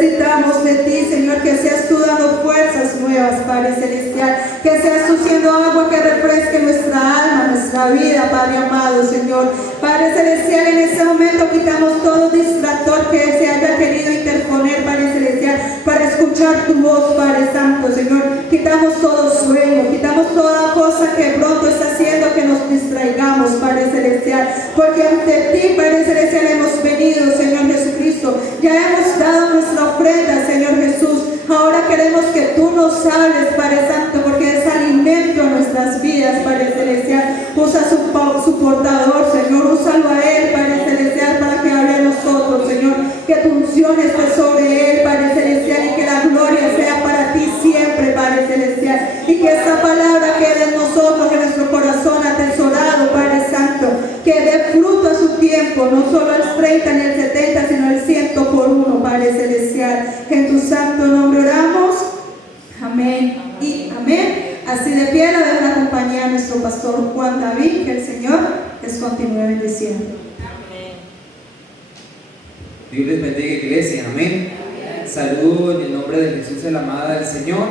necesitamos de ti, Señor, que seas tú dando fuerzas nuevas, Padre Celestial, que seas tú siendo agua que refresque nuestra alma, nuestra vida, Padre amado, Señor. Padre Celestial, en este momento quitamos todo distractor que se haya querido interponer, Padre Celestial, para escuchar tu voz, Padre Santo, Señor. Quitamos todo sueño, quitamos toda cosa que pronto está haciendo que nos distraigamos, Padre Celestial, porque ante ti, Padre Celestial, hemos venido, Señor Jesucristo. Ya hemos dado nuestra ofrenda, Señor Jesús. Ahora queremos que tú nos hables, Padre Santo, porque es alimento a nuestras vidas, Padre Celestial. Usa su portador, Señor. Úsalo a él, Padre Celestial, para que hable a nosotros, Señor. Que tu unción esté sobre él, Padre Celestial, y que la gloria sea para ti siempre, Padre Celestial. Y que esta palabra quede en nosotros, en nuestro corazón atesorado, Padre Santo. Que dé fruto a su tiempo, no solo al 30 ni al 70, sino al 100 por uno, Padre Celestial. En tu santo nombre oramos. Amén y amén. Así de pie, la dejo la compañía a nuestro pastor Juan David. Que el Señor les continúe bendiciendo. Amén. Dios les bendiga, iglesia. Amén. Saludo en el nombre de Jesús, el amada del Señor.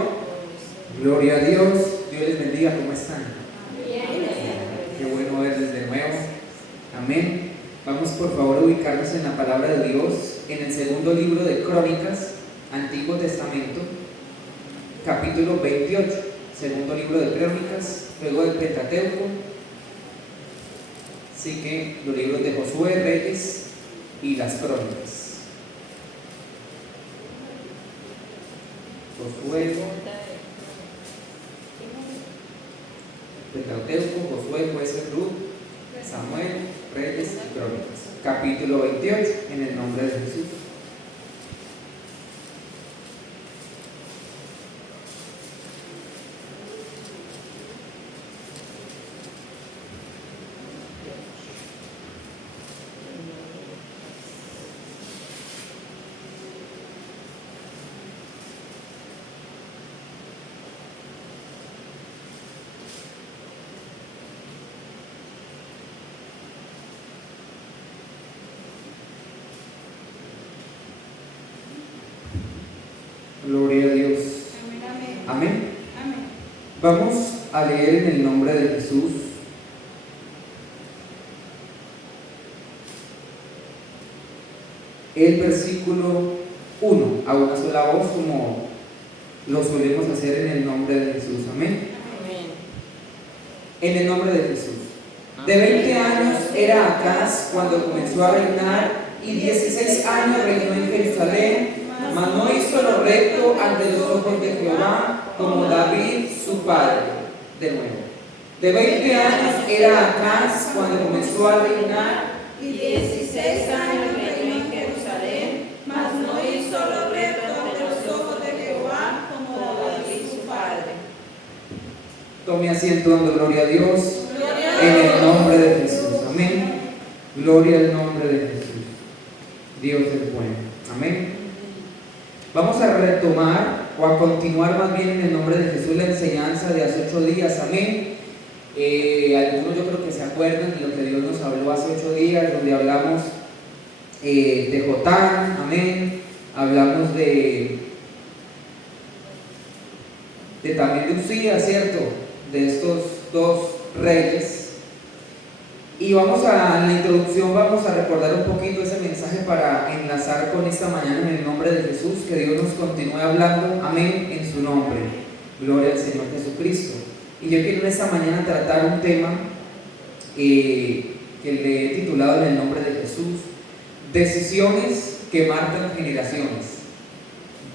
Gloria a Dios. Dios les bendiga. ¿Cómo están? Qué bueno verles de nuevo. Amén. Vamos por favor a ubicarnos en la palabra de Dios, en el segundo libro de Crónicas, Antiguo Testamento, capítulo 28. Segundo libro de Crónicas, luego del Pentateuco. Así que los libros de Josué, Reyes y las Crónicas. Josué, Pentateuco, Josué, Jueces, Ruth, Samuel, Reyes y Crónicas. Capítulo 28, en el nombre de Jesús. Gloria a Dios. Amén. Vamos a leer en el nombre de Jesús. El versículo 1, a una sola voz, como lo solemos hacer en el nombre de Jesús. Amén. En el nombre de Jesús. De 20 años era Acaz cuando comenzó a reinar, y 16 años reinó en Jerusalén. Mas no hizo lo recto ante los ojos de Jehová, como David su padre. De nuevo. De 20 años era Acaz cuando comenzó a reinar, y 16 años reinó en Jerusalén, mas no hizo lo recto ante los ojos de Jehová, como David su padre. Tome asiento dando gloria a Dios. Gloria En el nombre de Jesús. Amén. Gloria al nombre de Jesús. Dios es bueno. Amén. Vamos a retomar o a continuar más bien en el nombre de Jesús la enseñanza de hace 8 días. Amén. Algunos yo creo que se acuerdan de lo que Dios nos habló hace 8 días, donde hablamos de Jotán. Amén. Hablamos de también de Uzías, ¿cierto? De estos dos reyes. Y en la introducción vamos a recordar un poquito ese mensaje para enlazar con esta mañana en el nombre de Jesús, que Dios nos continúe hablando, amén, en su nombre. Gloria al Señor Jesucristo. Y yo quiero en esta mañana tratar un tema que le he titulado en el nombre de Jesús: decisiones que marcan generaciones.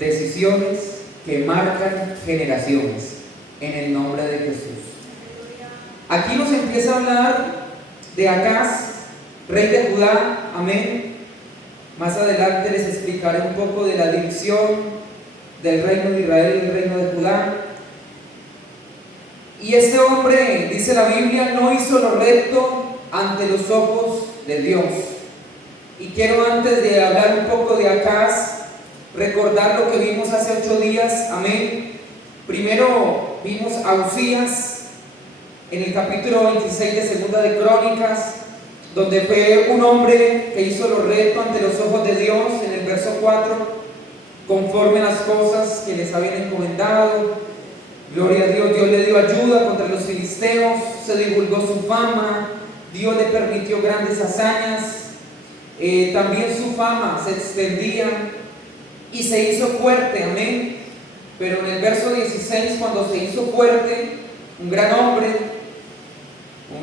Decisiones que marcan generaciones, en el nombre de Jesús. Aquí nos empieza a hablar de Acaz, rey de Judá, amén. Más adelante les explicaré un poco de la división del reino de Israel y el reino de Judá. Y este hombre, dice la Biblia, no hizo lo recto ante los ojos de Dios. Y quiero, antes de hablar un poco de Acaz, recordar lo que vimos hace 8 días, amén. Primero vimos a Uzías en el capítulo 26 de Segunda de Crónicas, donde fue un hombre que hizo lo recto ante los ojos de Dios, en el verso 4. conforme a las cosas que les habían encomendado. Gloria a Dios. Dios le dio ayuda contra los filisteos, se divulgó su fama, Dios le permitió grandes hazañas. También su fama se extendía y se hizo fuerte, amén. Pero en el verso 16, cuando se hizo fuerte, un gran hombre,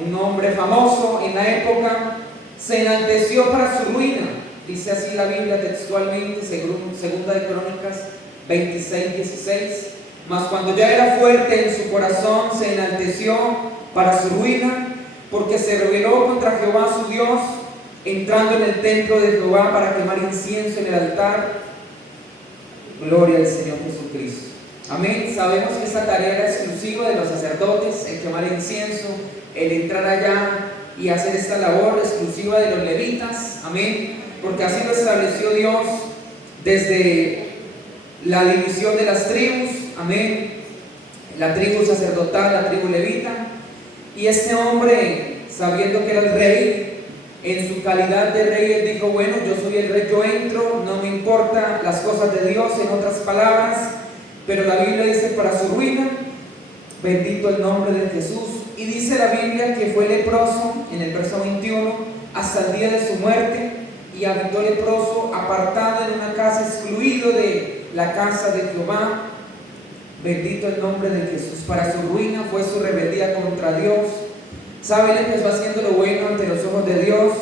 un hombre famoso en la época, se enalteció para su ruina. Dice así la Biblia textualmente, segunda de Crónicas 26, 16. Mas cuando ya era fuerte en su corazón, se enalteció para su ruina, porque se rebeló contra Jehová su Dios, entrando en el templo de Jehová para quemar incienso en el altar. Gloria al Señor Jesucristo. Amén. Sabemos que esa tarea era exclusiva de los sacerdotes, el quemar incienso, el entrar allá y hacer esta labor exclusiva de los levitas. Amén. Porque así lo estableció Dios desde la división de las tribus. Amén. La tribu sacerdotal, la tribu levita. Y este hombre, sabiendo que era el rey, en su calidad de rey, él dijo: bueno, yo soy el rey, yo entro, no me importan las cosas de Dios, en otras palabras. Pero la Biblia dice para su ruina, bendito el nombre de Jesús. Y dice la Biblia que fue leproso, en el verso 21, hasta el día de su muerte, y habitó leproso, apartado en una casa, excluido de la casa de Jehová. Bendito el nombre de Jesús. Para su ruina fue su rebeldía contra Dios. ¿Sabe? Él empezó haciendo lo bueno ante los ojos de Dios,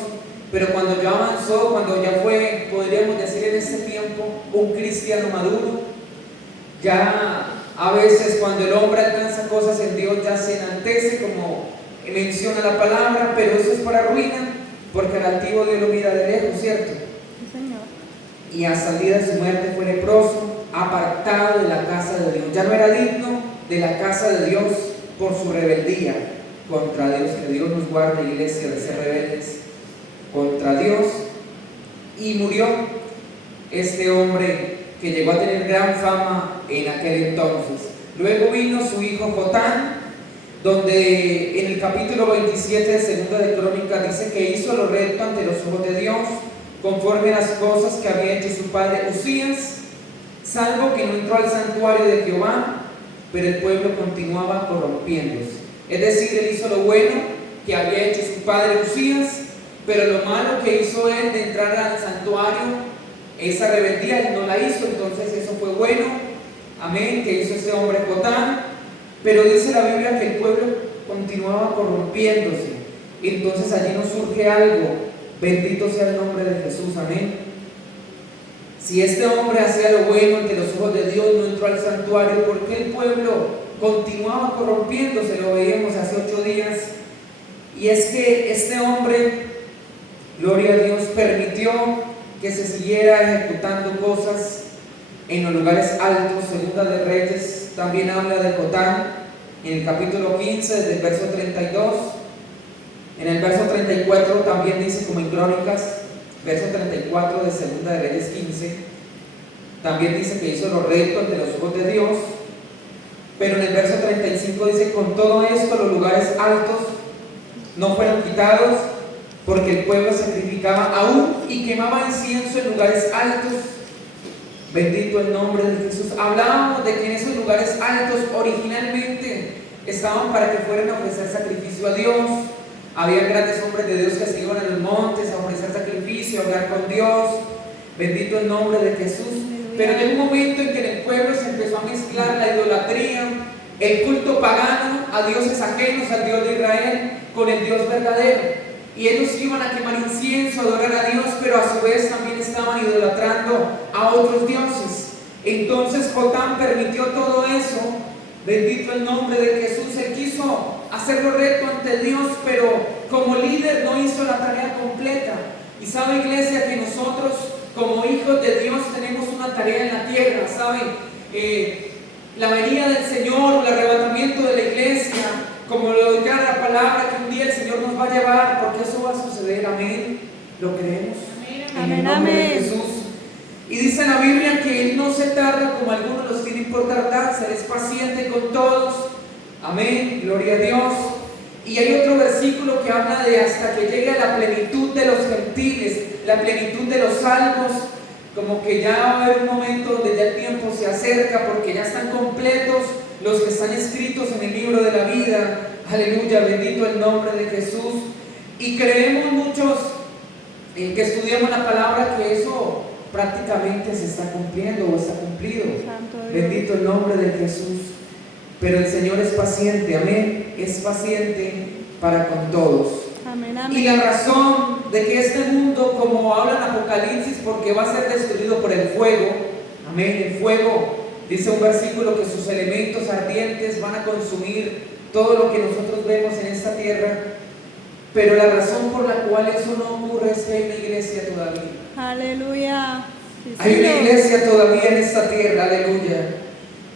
pero cuando ya avanzó, cuando ya fue, podríamos decir en este tiempo, un cristiano maduro, ya a veces cuando el hombre alcanza cosas en Dios ya se enaltece, como menciona la palabra, pero eso es para ruina, porque al altivo Dios lo mira de lejos, ¿cierto? Sí, Señor. Y hasta el día de su muerte fue leproso, apartado de la casa de Dios. Ya no era digno de la casa de Dios por su rebeldía contra Dios. Que Dios nos guarde, iglesia, de ser rebeldes contra Dios. Y murió este hombre que llegó a tener gran fama en aquel entonces. Luego vino su hijo Jotán, donde en el capítulo 27 de segunda de Crónicas dice que hizo lo recto ante los ojos de Dios, conforme a las cosas que había hecho su padre Usías, salvo que no entró al santuario de Jehová, pero el pueblo continuaba corrompiéndose. Es decir, él hizo lo bueno que había hecho su padre Usías, pero lo malo que hizo él de entrar al santuario, esa rebeldía, él no la hizo. Entonces eso fue bueno, amén, que hizo ese hombre Jotán. Pero dice la Biblia que el pueblo continuaba corrompiéndose. Entonces allí nos surge algo. Bendito sea el nombre de Jesús, amén. Si este hombre hacía lo bueno ante los ojos de Dios, no entró al santuario, ¿por qué el pueblo continuaba corrompiéndose? Lo veíamos hace 8 días. Y es que este hombre, gloria a Dios, permitió que se siguiera ejecutando cosas en los lugares altos. Segunda de Reyes también habla de Jotán, en el capítulo 15, desde el verso 32. En el verso 34 también dice, como en Crónicas, verso 34 de segunda de Reyes 15, también dice que hizo lo recto ante los ojos de Dios. Pero en el verso 35 dice: con todo esto los lugares altos no fueron quitados, porque el pueblo sacrificaba aún y quemaba incienso en lugares altos. Bendito el nombre de Jesús. Hablábamos de que en esos lugares altos originalmente estaban para que fueran a ofrecer sacrificio a Dios. Había grandes hombres de Dios que se iban a los montes a ofrecer sacrificio, a hablar con Dios. Bendito el nombre de Jesús. Pero llegó un momento en que en el pueblo se empezó a mezclar la idolatría, el culto pagano a dioses ajenos al Dios de Israel con el Dios verdadero. Y ellos iban a quemar incienso, a adorar a Dios, pero a su vez también estaban idolatrando a otros dioses. Entonces Jotán permitió todo eso. Bendito el nombre de Jesús. Él quiso hacerlo recto ante Dios, pero como líder no hizo la tarea completa. Y sabe, iglesia, que nosotros como hijos de Dios tenemos una tarea en la tierra. ¿Saben? La venida del Señor, el arrebatamiento de la iglesia, como lo declara la palabra, que un día el Señor nos va a llevar, porque eso va a suceder. Amén. ¿Lo creemos? Amén. En el nombre de Amén. Jesús. Y dice la Biblia que Él no se tarda como algunos los tienen por tardarse. Él es paciente con todos. Amén. Gloria a Dios. Y hay otro versículo que habla de hasta que llegue a la plenitud de los gentiles, la plenitud de los salvos. como que ya va a haber un momento donde ya el tiempo se acerca, porque ya están completos los que están escritos en el libro de la vida. Aleluya, bendito el nombre de Jesús. Y creemos muchos que estudiamos la palabra que eso prácticamente se está cumpliendo o está cumplido. Bendito el nombre de Jesús. Pero el Señor es paciente, amén. Es paciente para con todos. Amén, amén. Y la razón de que este mundo, como habla en Apocalipsis, porque va a ser destruido por el fuego, amén, el fuego, dice un versículo que sus elementos ardientes van a consumir todo lo que nosotros vemos en esta tierra. Pero la razón por la cual eso no ocurre es que hay una iglesia todavía. Aleluya. Sí, Hay una Señor. iglesia todavía en esta tierra, aleluya.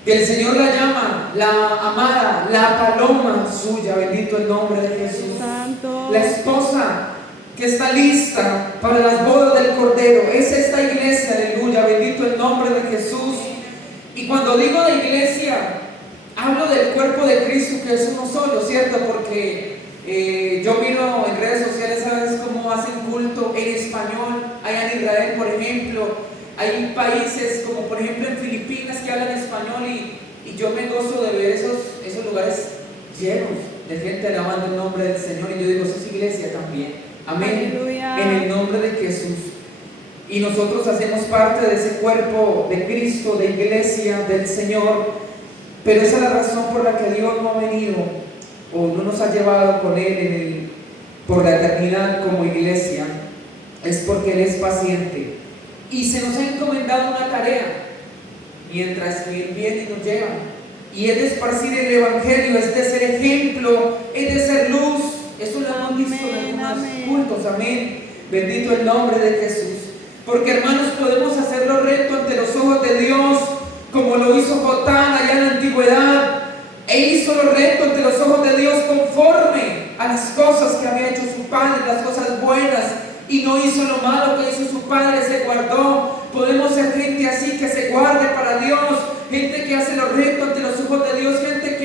Que el Señor la llama, la amada, la paloma suya, bendito el nombre de Jesús. Santo. La esposa que está lista para las bodas del Cordero. Es esta iglesia, aleluya, bendito el nombre de Jesús. Y cuando digo de iglesia, hablo del cuerpo de Cristo, que es uno solo, ¿cierto? Porque yo miro en redes sociales a veces cómo hacen culto en español, allá en Israel, por ejemplo. Hay países como por ejemplo en Filipinas que hablan español y yo me gozo de ver esos lugares llenos de gente alabando el nombre del Señor, y yo digo, eso es iglesia también, amén. Aleluya. En el nombre de Jesús. Y nosotros hacemos parte de ese cuerpo de Cristo, de iglesia del Señor. Pero esa es la razón por la que Dios no ha venido o no nos ha llevado con Él por la eternidad como iglesia, es porque Él es paciente. Y se nos ha encomendado una tarea, mientras que Él viene y nos lleva. Y es de esparcir el Evangelio, es de ser ejemplo, es de ser luz. Eso lo hemos visto en algunos cultos, amén. Bendito el nombre de Jesús. Porque hermanos, podemos hacerlo recto ante los ojos de Dios, como lo hizo Jotán allá en la antigüedad. E hizo lo recto ante los ojos de Dios conforme a las cosas que había hecho su padre, las cosas buenas. Y no hizo lo malo que hizo su padre, se guardó. Podemos ser gente así, que se guarde para Dios, gente que hace lo recto ante los ojos de Dios, gente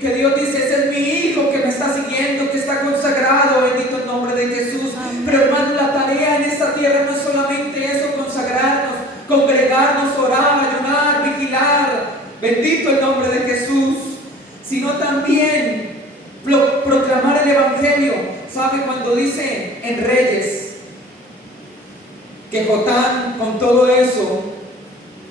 que Dios dice, ese es mi hijo que me está siguiendo, que está consagrado, bendito el nombre de Jesús. Amén. Pero hermano, la tarea en esta tierra no es solamente eso, consagrarnos, congregarnos, orar, ayunar, vigilar, bendito el nombre de Jesús, sino también proclamar el Evangelio. ¿Sabe cuando dice en Reyes que Jotán, con todo eso,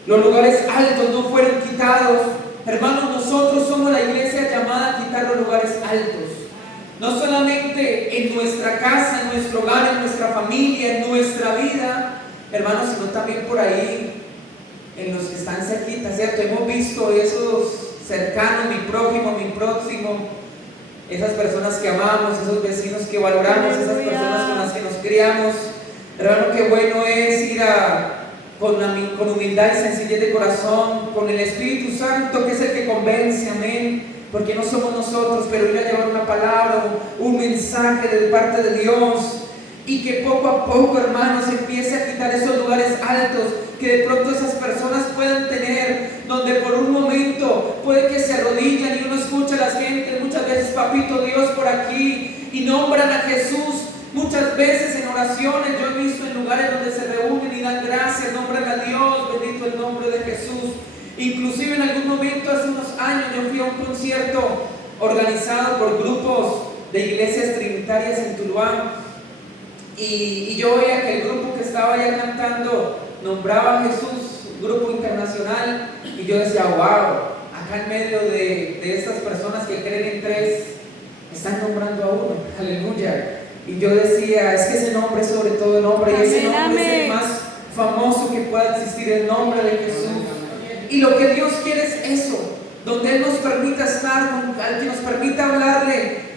los lugares altos no fueron quitados? Hermanos, nosotros somos la iglesia llamada a quitar los lugares altos. No solamente en nuestra casa, en nuestro hogar, en nuestra familia, en nuestra vida, hermanos, sino también por ahí, en los que están cerquitas, ¿cierto? Hemos visto esos cercanos, mi prójimo, mi próximo, esas personas que amamos, esos vecinos que valoramos, esas personas con las que nos criamos. Hermano, qué bueno es ir con humildad y sencillez de corazón, con el Espíritu Santo, que es el que convence, amén, porque no somos nosotros, pero ir a llevar una palabra, un mensaje de parte de Dios, y que poco a poco, hermanos, empiece a quitar esos lugares altos que de pronto esas personas puedan tener, donde por un momento puede que se arrodillan y uno escucha a la gente, muchas veces, papito Dios, por aquí, y nombran a Jesús. Muchas veces en oraciones yo he visto en lugares donde se reúnen y dan gracias, nombran a Dios, bendito el nombre de Jesús. Inclusive en algún momento, hace unos años, yo fui a un concierto organizado por grupos de iglesias trinitarias en Tuluá, y yo veía que el grupo que estaba allá cantando nombraba a Jesús, un grupo internacional, y yo decía, wow, acá en medio de estas personas que creen en tres, están nombrando a uno, aleluya. Y yo decía, es que ese nombre es sobre todo el nombre, y ese nombre es el más famoso que pueda existir, el nombre de Jesús. Y lo que Dios quiere es eso, donde Él nos permita estar, al que nos permita hablarle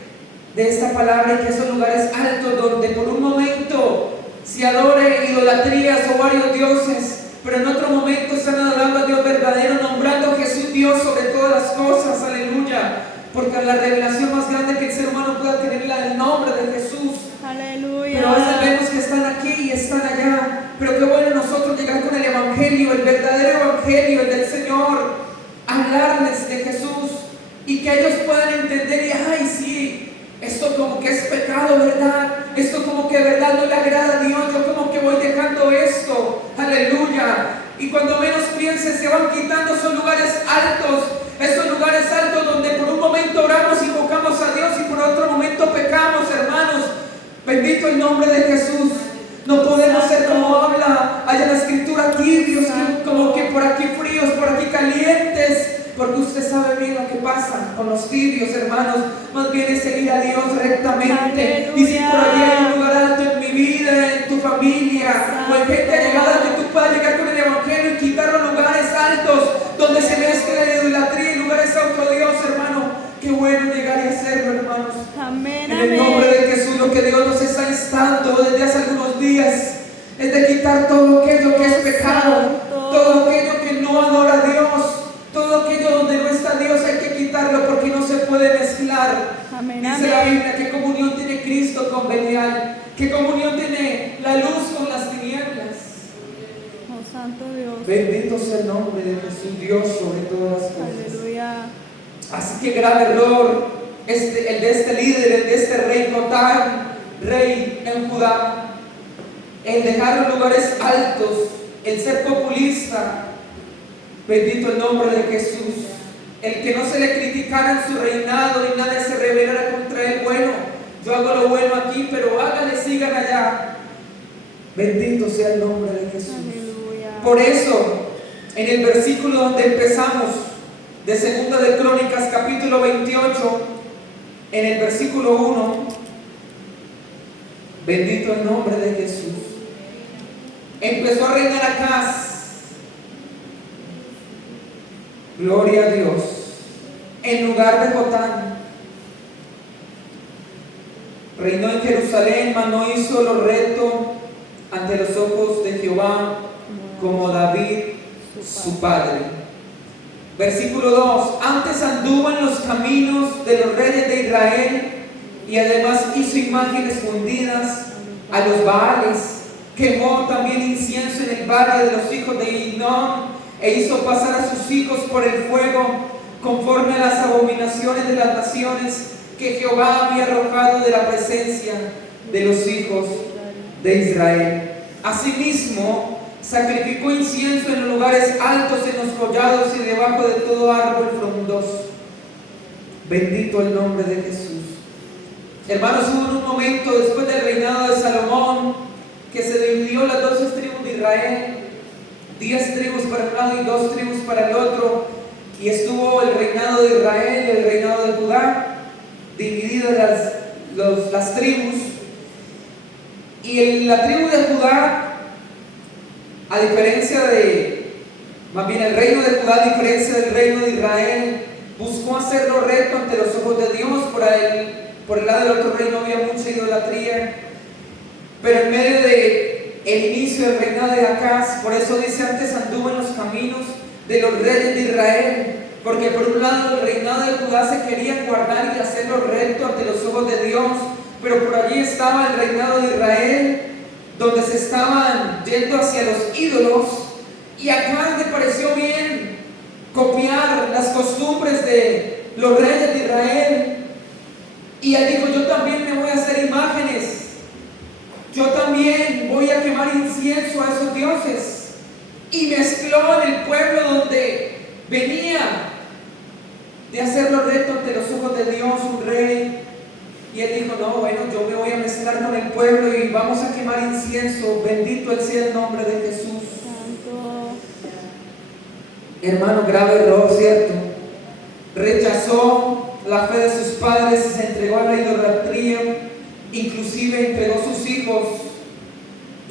de esta palabra, y que esos lugares altos donde por un momento se adore idolatrías o varios dioses, pero en otro momento están adorando a Dios verdadero, nombrando a Jesús Dios sobre todas las cosas, aleluya. Porque la revelación más grande que el ser humano pueda tener es la del nombre de Jesús. Aleluya. Pero a veces vemos que están aquí y están allá. Pero qué bueno nosotros llegar con el Evangelio, el verdadero Evangelio, el del Señor, hablarles de Jesús, y que ellos puedan entender y, ay, sí, esto como que es pecado, ¿verdad? Esto como que de verdad no le agrada a Dios, yo como que voy dejando esto, aleluya. y cuando menos pienses se van quitando esos lugares altos donde por un momento oramos, invocamos a Dios y por otro momento pecamos, hermanos. Bendito el nombre de Jesús. No podemos ser como habla allá en la escritura, tibios, como que por aquí fríos, por aquí calientes, porque usted sabe bien lo que pasa con los tibios, hermanos. Más bien es seguir a Dios rectamente. Aleluya. Y si por allí hay un lugar alto en mi vida, en tu familia, o en gente llegada, que tú puedas llegar con el evangelio y quitar los lugares altos donde se mezcla la idolatría y lugares a otro Dios, hermano. Qué bueno llegar y hacerlo, hermanos. Amén, En el nombre amén. de Jesús, lo que Dios nos está instando desde hace algunos días es de quitar todo aquello que es pecado, todo aquello que no adora a Dios, todo aquello donde no está Dios hay que quitarlo porque no se puede mezclar. Amén, Dice la amén. Biblia, ¿qué comunión tiene Cristo con Belial? ¿Qué comunión tiene la luz con las tinieblas? Oh, santo Dios. Bendito sea el nombre de Jesús, Dios sobre todas las cosas. Aleluya. Así que grave error el de este líder, el de este rey Jotam, rey en Judá, el dejar los lugares altos, el ser populista. Bendito el nombre de Jesús. El que no se le criticara en su reinado y nadie se rebelara contra él. Bueno, yo hago lo bueno aquí, pero háganle, sigan allá. Bendito sea el nombre de Jesús. Aleluya. Por eso, en el versículo donde empezamos, de Segunda de Crónicas, capítulo 28, en el versículo 1, bendito el nombre de Jesús, empezó a reinar Acaz. Gloria a Dios. En lugar de Jotam, reinó en Jerusalén, mas no hizo lo recto ante los ojos de Jehová, como David su padre. Versículo 2: antes anduvo en los caminos de los reyes de Israel, y además hizo imágenes fundidas a los Baales. Quemó también incienso en el valle de los hijos de Hinnom, e hizo pasar a sus hijos por el fuego, conforme a las abominaciones de las naciones que Jehová había arrojado de la presencia de los hijos de Israel. Asimismo, sacrificó incienso en los lugares altos, en los collados y debajo de todo árbol frondoso. Bendito el nombre de Jesús. Hermanos, hubo un momento después del reinado de Salomón que se dividió las 12 tribus de Israel, 10 tribus para un lado y 2 tribus para el otro, y estuvo el reinado de Israel y el reinado de Judá, divididas las tribus. Y la tribu de Judá, a diferencia más bien el reino de Judá, a diferencia del reino de Israel, buscó hacer lo recto ante los ojos de Dios. Por el lado del otro reino había mucha idolatría, pero en medio del inicio del reinado de Acaz, por eso dice, antes anduvo en los caminos de los reyes de Israel, porque por un lado el reinado de Judá se quería guardar y hacer lo recto ante los ojos de Dios, pero por allí estaba el reinado de Israel, donde se estaban yendo hacia los ídolos, y acá le pareció bien copiar las costumbres de los reyes de Israel, y él dijo, yo también me voy a hacer imágenes, yo también voy a quemar incienso a esos dioses, y mezcló en el pueblo donde venía de hacerlo recto ante los ojos de Dios un rey. Y él dijo, no, bueno, yo me voy a mezclar con el pueblo y vamos a quemar incienso. Bendito sea el nombre de Jesús. Santo. Hermano, grave error, ¿cierto? Rechazó la fe de sus padres y se entregó a la idolatría. Inclusive entregó sus hijos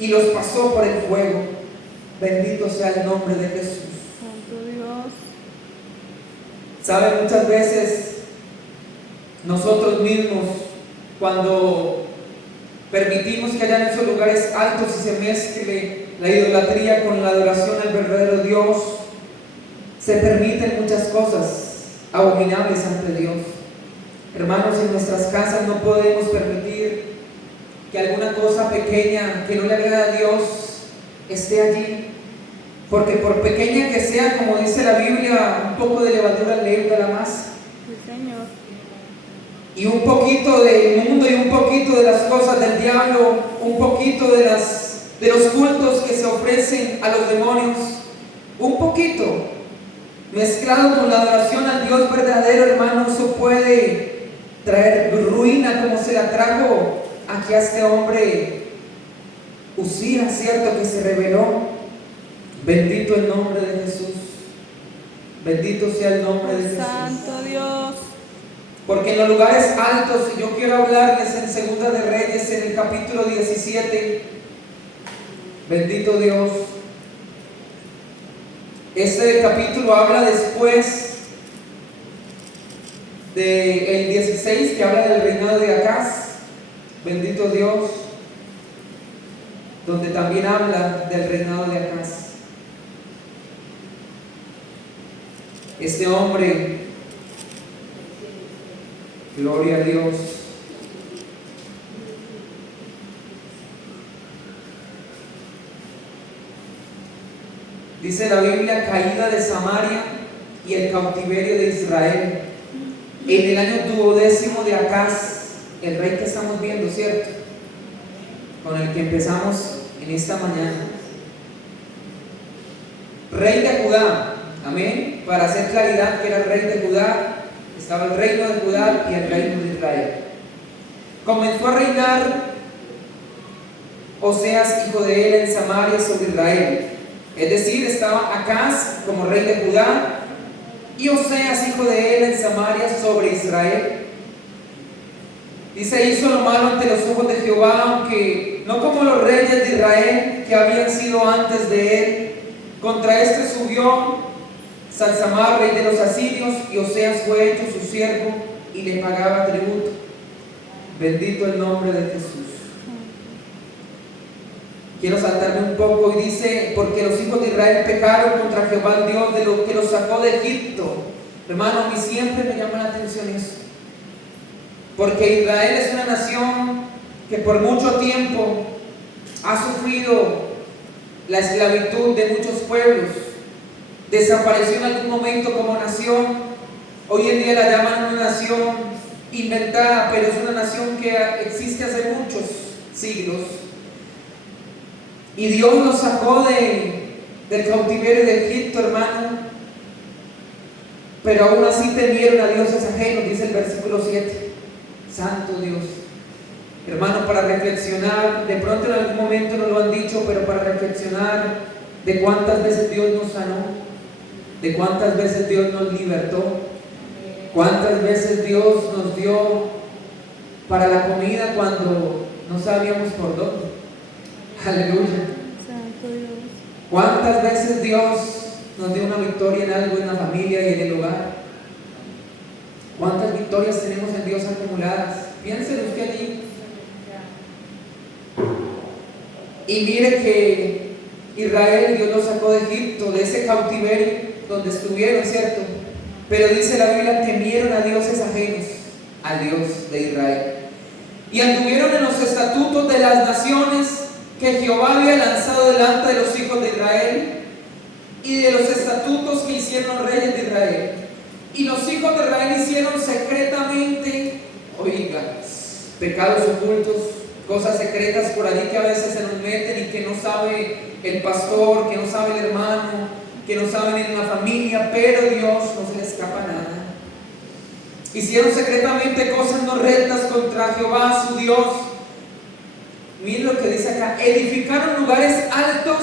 y los pasó por el fuego. Bendito sea el nombre de Jesús. Santo Dios. ¿Sabe? Muchas veces nosotros mismos, cuando permitimos que haya en esos lugares altos y se mezcle la idolatría con la adoración al verdadero Dios, se permiten muchas cosas abominables ante Dios. Hermanos, en nuestras casas no podemos permitir que alguna cosa pequeña que no le agrada a Dios esté allí, porque por pequeña que sea, como dice la Biblia, un poco de levadura leuda la masa. Sí, Señor. Y un poquito del mundo y un poquito de las cosas del diablo, un poquito de los cultos que se ofrecen a los demonios, un poquito, mezclado con la adoración al Dios verdadero, hermano, eso puede traer ruina como se la trajo aquí a este hombre Uzías, ¿cierto? Que se rebeló. Bendito el nombre de Jesús. Bendito sea el nombre de Jesús. Santo Dios. Porque en los lugares altos, y yo quiero hablarles en Segunda de Reyes, en el capítulo 17, bendito Dios. Este capítulo habla después del 16, que habla del reinado de Acaz, bendito Dios, donde también habla del reinado de Acaz. Este hombre, gloria a Dios, dice la Biblia, caída de Samaria y el cautiverio de Israel. En el año 12º de Acaz, el rey que estamos viendo, ¿cierto? Con el que empezamos en esta mañana. Rey de Judá, amén. Para hacer claridad que era el rey de Judá, estaba el reino de Judá y el reino de Israel. Comenzó a reinar Oseas, hijo de él, en Samaria sobre Israel. Es decir, estaba Acaz como rey de Judá y Oseas, hijo de él, en Samaria sobre Israel. Dice, hizo lo malo ante los ojos de Jehová, aunque no como los reyes de Israel que habían sido antes de él. Contra este subió Salsamar, rey de los asirios, y Oseas fue hecho su siervo y le pagaba tributo. Bendito el nombre de Jesús. Quiero saltarme un poco y dice, porque los hijos de Israel pecaron contra Jehová el Dios de lo que los sacó de Egipto. Hermano, a mí siempre me llama la atención eso. Porque Israel es una nación que por mucho tiempo ha sufrido la esclavitud de muchos pueblos. Desapareció en algún momento como nación. Hoy en día la llaman una nación inventada, pero es una nación que existe hace muchos siglos. Y Dios los sacó del cautiverio de Egipto, hermano. Pero aún así temieron a dioses ajenos, dice el versículo 7. Santo Dios. Hermano, para reflexionar, de pronto en algún momento nos lo han dicho, pero para reflexionar de cuántas veces Dios nos sanó, de cuántas veces Dios nos libertó, cuántas veces Dios nos dio para la comida cuando no sabíamos por dónde. Aleluya. Santo Dios. ¿Cuántas veces Dios nos dio una victoria en algo, en la familia y en el hogar? ¿Cuántas victorias tenemos en Dios acumuladas? Piénselo usted allí. Y mire que Israel, Dios los sacó de Egipto, de ese cautiverio donde estuvieron, ¿cierto? Pero dice la Biblia, temieron a dioses ajenos, al Dios de Israel. Y anduvieron en los estatutos de las naciones que Jehová había lanzado delante de los hijos de Israel, y de los estatutos que hicieron los reyes de Israel. Y los hijos de Israel hicieron secretamente, oiga, pecados ocultos, cosas secretas por allí que a veces se nos meten y que no sabe el pastor, que no sabe el hermano, que no saben en la familia, pero Dios no se le escapa nada. Hicieron secretamente cosas no rectas contra Jehová su Dios. Miren lo que dice acá: edificaron lugares altos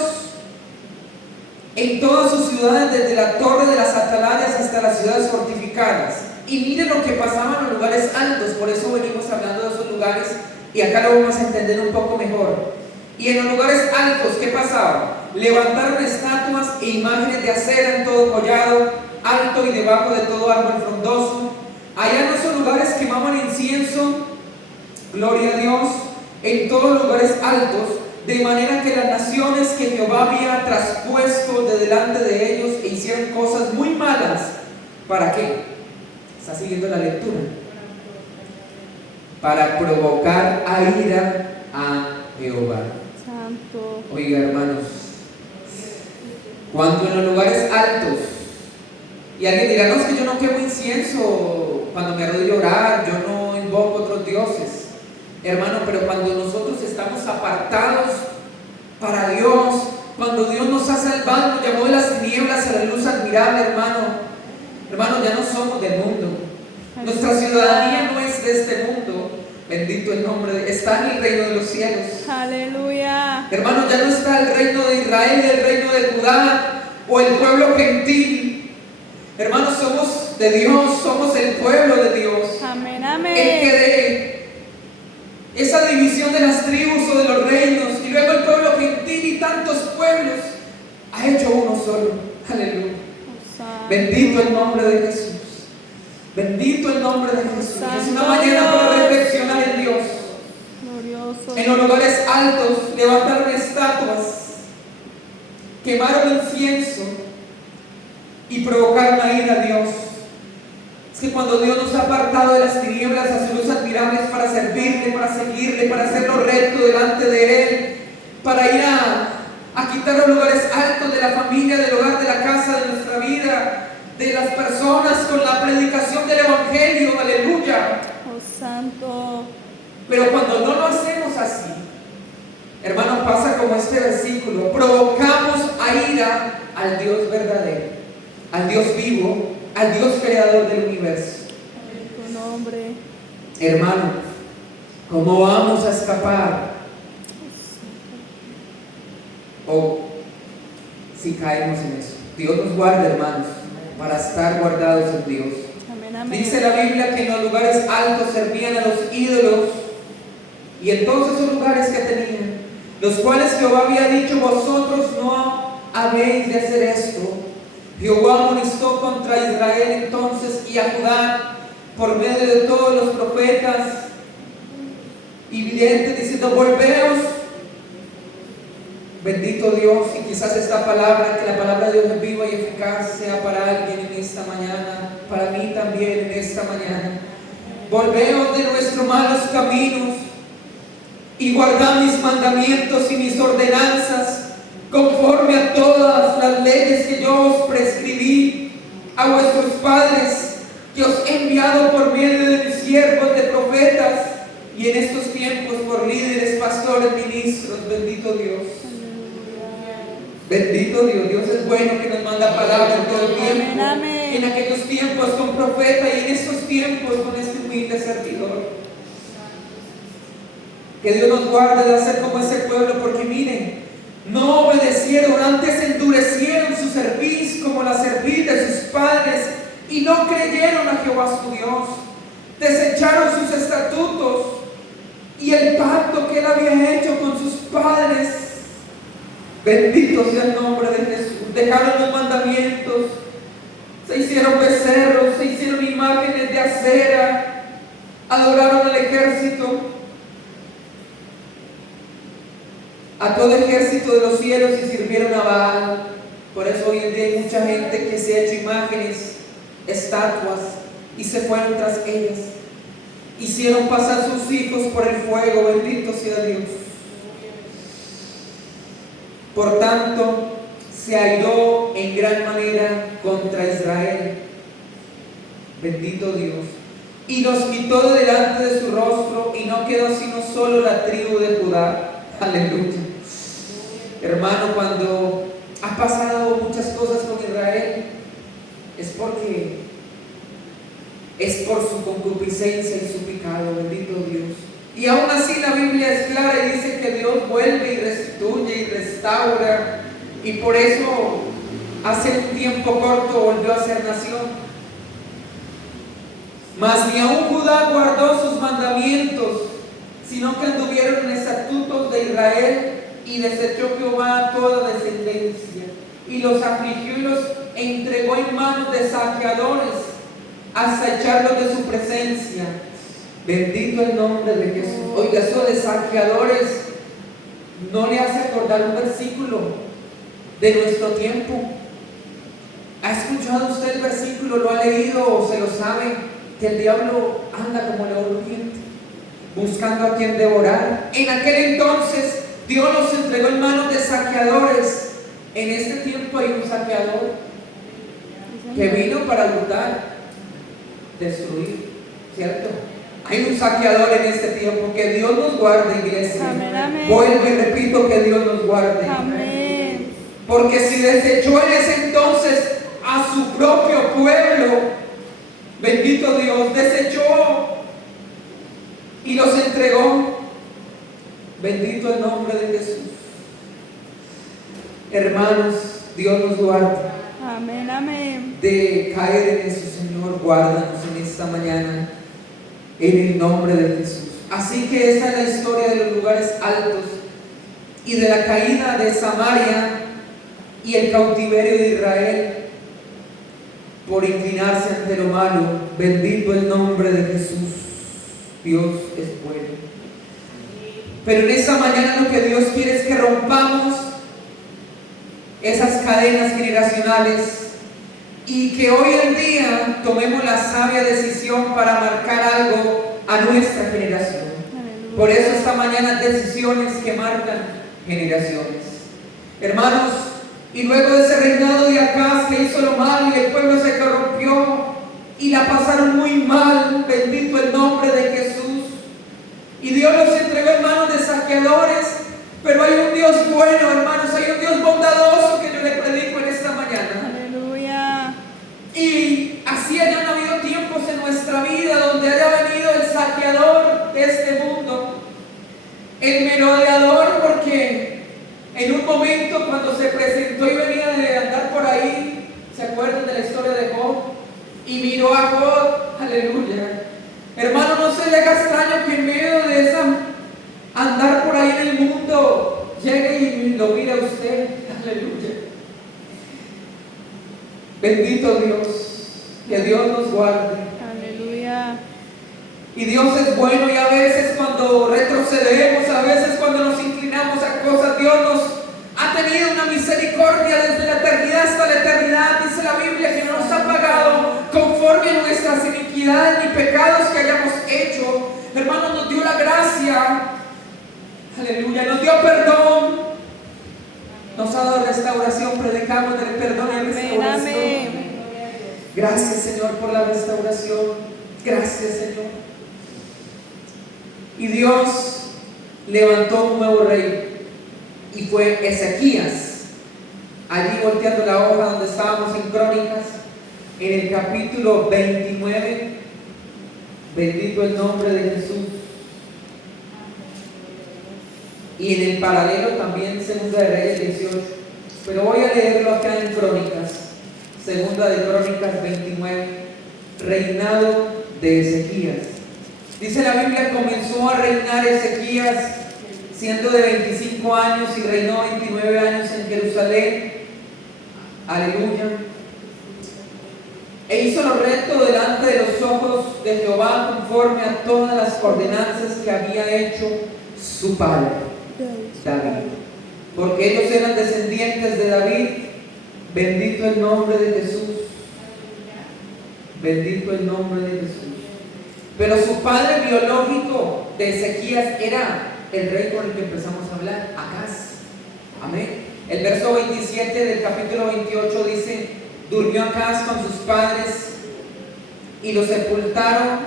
en todas sus ciudades, desde la torre de las atalayas hasta las ciudades fortificadas. Y miren lo que pasaba en los lugares altos. Por eso venimos hablando de esos lugares y acá lo vamos a entender un poco mejor. Y en los lugares altos, ¿qué pasaba? Levantaron estatuas e imágenes de acera en todo collado alto y debajo de todo árbol frondoso. Allá en esos lugares quemaban incienso, gloria a Dios, en todos los lugares altos, de manera que las naciones que Jehová había traspuesto de delante de ellos e hicieron cosas muy malas. ¿Para qué? ¿Está siguiendo la lectura? Para provocar a ira a Jehová. Santo. Oiga, hermanos, cuando en los lugares altos, y alguien dirá, no, es que yo no quemo incienso cuando me arrodillo a orar, yo no invoco otros dioses. Hermano, pero cuando nosotros estamos apartados para Dios, cuando Dios nos hace salvando, llamó de las tinieblas a la luz admirable, hermano. Hermano, ya no somos del mundo. Nuestra ciudadanía no es de este mundo. Bendito el nombre está en el reino de los cielos. Aleluya. Hermano, ya no está el reino de Israel, el reino de Judá o el pueblo gentil. Hermanos, somos de Dios, somos el pueblo de Dios. Amén, El que de esa división de las tribus o de los reinos y luego el pueblo gentil y tantos pueblos ha hecho uno solo. Aleluya. Bendito el nombre de Jesús. Bendito el nombre de Jesús. Es una mañana para reflexionar en Dios. Glorioso. En los lugares altos levantaron estatuas, quemaron incienso y provocaron a ira a Dios. Es que cuando Dios nos ha apartado de las tinieblas a su luz admirable es para servirle, para seguirle, para hacerlo recto delante de Él, para ir a quitar los lugares altos de la familia, del hogar, de la casa, de nuestra vida, de las personas con la predicación del Evangelio. Aleluya. Oh Santo. Pero cuando no lo hacemos así, hermano, pasa como este versículo: provocamos a ira al Dios verdadero, al Dios vivo, al Dios creador del universo. En tu nombre. Hermano, ¿cómo vamos a escapar? O si caemos en eso. Dios nos guarda, hermanos, para estar guardados en Dios. Amén, amén. Dice la Biblia que en los lugares altos servían a los ídolos, y en todos esos lugares que tenían, los cuales Jehová había dicho: vosotros no habéis de hacer esto. Jehová amonestó contra Israel entonces y a Judá por medio de todos los profetas y videntes, diciendo: volveos. Bendito Dios. Y quizás esta palabra, que la palabra de Dios es viva y eficaz, sea para alguien en esta mañana, para mí también en esta mañana. Volveos de nuestros malos caminos y guardad mis mandamientos y mis ordenanzas, conforme a todas las leyes que yo os prescribí a vuestros padres, que os he enviado por medio de mis siervos de profetas, y en estos tiempos por líderes, pastores, ministros. Bendito Dios. Bendito Dios. Dios es bueno, que nos manda palabra en todo tiempo. Amén, amén. En aquellos tiempos con profeta y en estos tiempos con este humilde servidor. Que Dios nos guarde de hacer como ese pueblo, porque miren, no obedecieron, antes endurecieron su cerviz como la cerviz de sus padres, y no creyeron a Jehová su Dios. Desecharon sus estatutos y el pacto que Él había hecho con sus padres. Bendito sea el nombre de Jesús. Dejaron los mandamientos, se hicieron becerros, se hicieron imágenes de acera, adoraron al ejército, a todo ejército de los cielos, y sirvieron a Baal. Por eso hoy en día hay mucha gente que se ha hecho imágenes, estatuas, y se fueron tras ellas. Hicieron pasar sus hijos por el fuego. Bendito sea Dios. Por tanto, se airó en gran manera contra Israel. Bendito Dios. Y los quitó de delante de su rostro, y no quedó sino solo la tribu de Judá. Aleluya. Hermano, cuando ha pasado muchas cosas con Israel, es porque es por su concupiscencia y su pecado. Bendito Dios. Y aún así la Biblia es clara y dice que Dios vuelve y restituye y restaura, y por eso hace un tiempo corto volvió a ser nación. Mas ni aún Judá guardó sus mandamientos, sino que anduvieron en estatutos de Israel, y desechó Jehová a toda descendencia, y los afligió y los entregó en manos de saqueadores, hasta echarlos de su presencia. Bendito el nombre de Jesús. Oiga, eso de saqueadores no le hace acordar un versículo de nuestro tiempo. ¿Ha escuchado usted el versículo? ¿Lo ha leído o se lo sabe? Que el diablo anda como león rugiente, buscando a quien devorar. En aquel entonces Dios los entregó en manos de saqueadores. En este tiempo hay un saqueador que vino para lutar, destruir, ¿cierto? Hay un saqueador en este tiempo. Que Dios nos guarde, iglesia. Amén, amén. Vuelvo y repito, que Dios nos guarde. Amén. Porque si desechó en ese entonces a su propio pueblo, bendito Dios, desechó y los entregó, bendito el nombre de Jesús. Hermanos, Dios nos guarda. Amén, amén. De caer en eso, Señor, guárdanos en esta mañana, en el nombre de Jesús. Así que esta es la historia de los lugares altos y de la caída de Samaria y el cautiverio de Israel por inclinarse ante lo malo. Bendito el nombre de Jesús. Dios es bueno. Pero en esta mañana lo que Dios quiere es que rompamos esas cadenas generacionales y que hoy en día tomemos la sabia decisión para marcar algo a nuestra generación. Por eso esta mañana decisiones que marcan generaciones. Hermanos, y luego de ese reinado de Acaz que hizo lo malo y el pueblo se corrompió y la pasaron muy mal, bendito el nombre de Jesús, y Dios los entregó en manos de saqueadores. Pero hay un Dios bueno, hermanos, hay un Dios bondadoso que yo le predico en esta mañana. Aleluya. Y así hayan habido tiempos en nuestra vida donde haya venido el saqueador de este mundo, el merodeador, porque en un momento cuando se presentó y venía de andar por ahí, ¿se acuerdan de la historia de Job? Y miró a Job, aleluya. Hermano, no se le haga extraño que en medio de esa andar por ahí en el mundo llegue y lo mire a usted, aleluya. Bendito Dios, que Dios nos guarde. Aleluya. Y Dios es bueno, y a veces cuando retrocedemos, a veces cuando nos inclinamos a cosas, Dios nos ha tenido una misericordia desde la eternidad hasta la eternidad. Dice la Biblia que no nos ha pagado conforme a nuestras iniquidades ni pecados que hayamos hecho. Hermanos, nos dio la gracia, aleluya, nos dio perdón, nos ha dado restauración. Predicamos del perdón y restauración. Amén. Gracias, Señor, por la restauración. Gracias, Señor. Y Dios levantó un nuevo rey, y fue Ezequías. Allí volteando la hoja donde estábamos en Crónicas, en el capítulo 29, bendito el nombre de Jesús. Y en el paralelo también Segunda de Reyes 18, pero voy a leerlo acá en Crónicas. Segunda de Crónicas 29, reinado de Ezequías. Dice la Biblia, comenzó a reinar Ezequías siendo de 25 años y reinó 29 años en Jerusalén. Aleluya. E hizo lo recto delante de los ojos de Jehová conforme a todas las ordenanzas que había hecho su padre David, porque ellos eran descendientes de David. Bendito el nombre de Jesús. Bendito el nombre de Jesús. Pero su padre biológico de Ezequías era el rey con el que empezamos a hablar, Acaz. Amén. El verso 27 del capítulo 28 dice: durmió Acaz con sus padres y lo sepultaron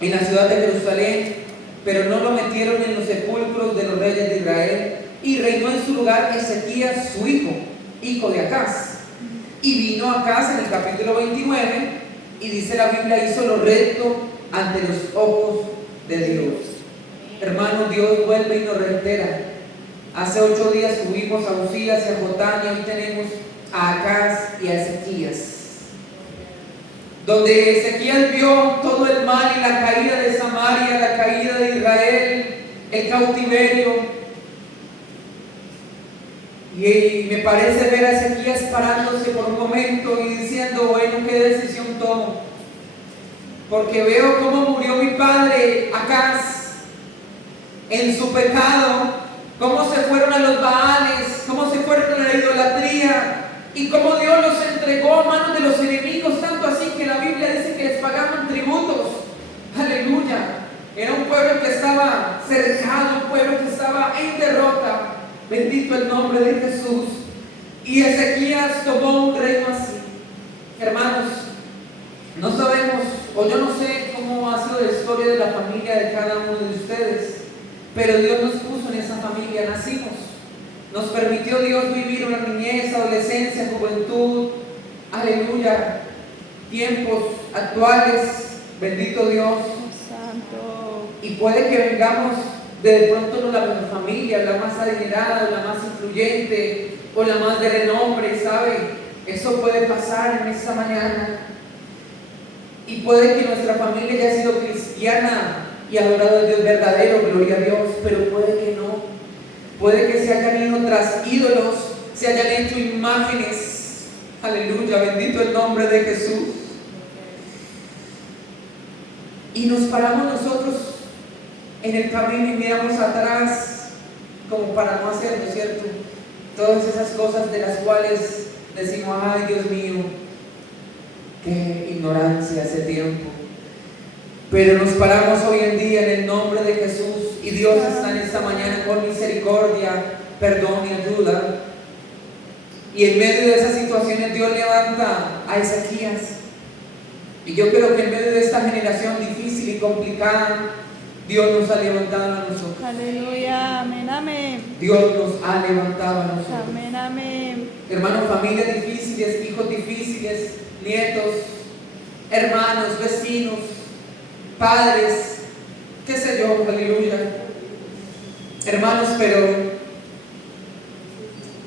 en la ciudad de Jerusalén, pero no lo metieron en los sepulcros de los reyes de Israel. Y reinó en su lugar Ezequías, su hijo de Acaz. Y vino Acaz en el capítulo 29, y dice la Biblia, hizo lo recto ante los ojos de Dios. Hermanos, Dios vuelve y nos reitera. Hace 8 días tuvimos a Uzías y a Jotán, y hoy tenemos a Acaz y a Ezequías, donde Ezequías vio todo el mal y la caída de Samaria, la caída de Israel, el cautiverio. Y me parece ver a Ezequías parándose por un momento y diciendo: bueno, ¿qué decisión tomo? Porque veo cómo murió mi padre Acaz en su pecado, cómo se fueron a los Baales, cómo se fueron a la idolatría, y cómo Dios los entregó a manos de los enemigos, tanto así que la Biblia dice que les pagaban tributos. Aleluya. Era un pueblo que estaba cercado, un pueblo que estaba en derrota. Bendito el nombre de Jesús. Y Ezequías tomó un reino así. Hermanos, no sabemos, o yo no sé cómo ha sido la historia de la familia de cada uno de ustedes, pero Dios nos puso en esa familia, nacimos Nos permitió Dios vivir una niñez, adolescencia, juventud, aleluya, tiempos actuales, bendito Dios. Santo. Y puede que vengamos de pronto no la mejor familia, la más adinerada, la más influyente, o la más de renombre, ¿sabe? Eso puede pasar en esta mañana. Y puede que nuestra familia haya sido cristiana y adorado a Dios verdadero, gloria a Dios, pero puede que no. Puede que se hayan ido tras ídolos, se hayan hecho imágenes. Aleluya, bendito el nombre de Jesús. Y nos paramos nosotros en el camino y miramos atrás como para no hacerlo, ¿cierto? Todas esas cosas de las cuales decimos, ay Dios mío, qué ignorancia hace tiempo. Pero nos paramos hoy en día en el nombre de Jesús y Dios está en esta mañana con misericordia, perdón y ayuda. Y en medio de esas situaciones Dios levanta a Ezequías. Y yo creo que en medio de esta generación difícil y complicada, Dios nos ha levantado a nosotros. Aleluya, amén, amén. Dios nos ha levantado a nosotros. Amén, amén. Hermanos, familias difíciles, hijos difíciles, nietos, hermanos, vecinos, padres, qué sé yo, aleluya. Hermanos, pero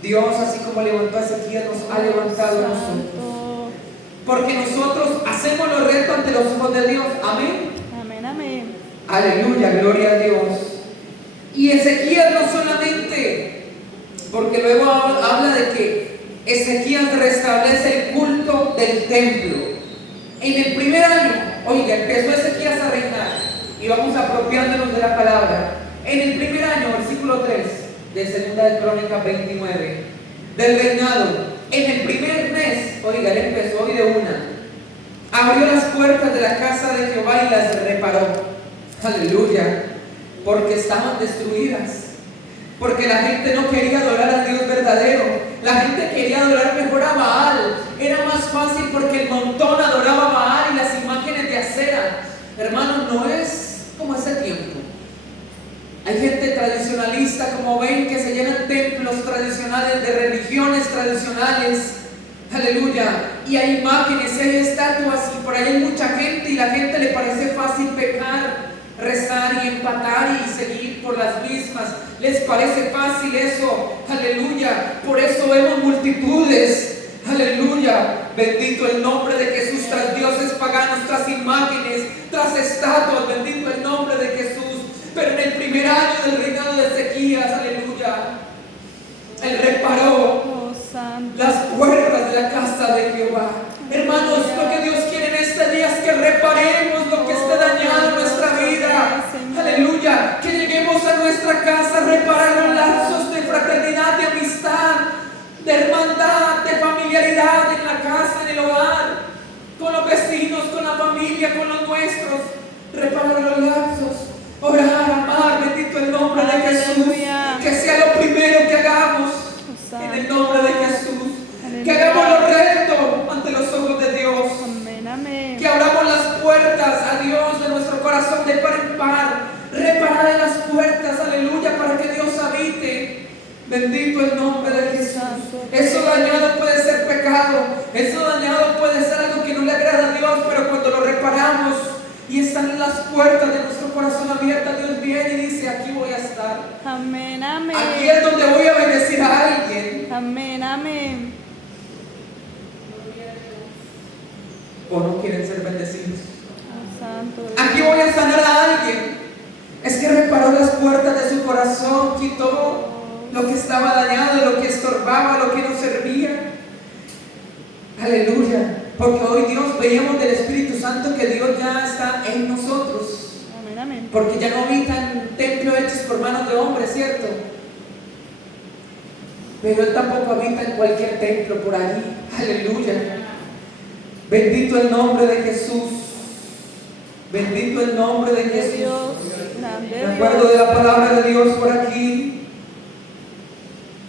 Dios, así como levantó a Ezequías, nos ha levantado a nosotros. Porque nosotros hacemos los retos ante los ojos de Dios. Amén. Amén, amén. Aleluya, gloria a Dios. Y Ezequías no solamente, porque luego habla de que Ezequías restablece el culto del templo. En el primer año, oiga, empezó Ezequías a reinar, y vamos apropiándonos de la palabra. En el primer año, versículo 3 de Segunda de Crónicas 29, del reinado, en el primer mes, oiga, él empezó hoy de una, abrió las puertas de la casa de Jehová y las reparó. Aleluya, porque estaban destruidas, porque la gente no quería adorar a Dios verdadero, la gente quería adorar mejor a Baal. Era más fácil porque el montón adoraba a Baal y las imágenes de acera. Hermanos, no es como ese tiempo. Hay gente tradicionalista, como ven, que se llenan templos tradicionales de religiones tradicionales. Aleluya. Y hay imágenes, y hay estatuas, y por ahí hay mucha gente, y la gente le parece fácil pecar, rezar y empatar y seguir por las mismas. Les parece fácil eso. Aleluya. Por eso vemos multitudes. Aleluya. Bendito el nombre de Jesús, tras dioses paganos, tras imágenes, tras estatuas. Bendito el nombre de Jesús. Pero en el primer año del reinado de Ezequías, aleluya, él reparó las puertas de la casa de Jehová. Hermanos, lo que Dios quiere en este día es que reparemos lo que esté dañado en nuestra vida. Aleluya, que lleguemos a nuestra casa a reparar los lazos de fraternidad, de amistad, de hermandad, de familiaridad en la casa, en el hogar, con los vecinos, con la familia, con los nuestros. Reparar los lazos, orar, amar, bendito el nombre de Jesús. Que sea lo primero que hagamos en el nombre de Jesús. Que hagamos lo recto ante los ojos de Dios. Amén, amén. Que abramos las puertas a Dios de nuestro corazón de par en par. Reparar las puertas, aleluya, para que Dios habite. Bendito el nombre de Jesús. Eso dañado puede ser pecado. Eso dañado puede ser algo que no le agrada a Dios. Pero cuando lo reparamos y están las puertas de nuestro corazón abiertas, Dios viene y dice: aquí voy a estar. Amén, amén. Aquí es donde voy a bendecir a alguien. Amén, amén. ¿O no quieren ser bendecidos? Santo. Aquí voy a sanar a alguien. Es que reparó las puertas de su corazón, quitó lo que estaba dañado, lo que estorbaba, lo que no servía. Aleluya. Porque hoy Dios, veíamos del Espíritu Santo que Dios ya está en nosotros. Amén, amén. Porque ya no habitan templos hechos por manos de hombres, ¿cierto? Pero Él tampoco habita en cualquier templo por allí. Aleluya. Bendito el nombre de Jesús. Bendito el nombre de Jesús. Me acuerdo de la palabra de Dios por aquí,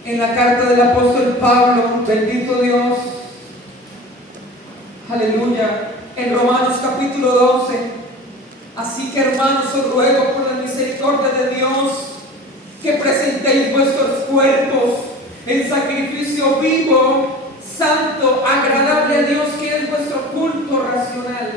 en la carta del apóstol Pablo. Bendito Dios. Aleluya. En Romanos capítulo 12. Así que, hermanos, os ruego por la misericordia de Dios que presentéis vuestros cuerpos en sacrificio vivo, santo, agradable a Dios, que es vuestro culto racional.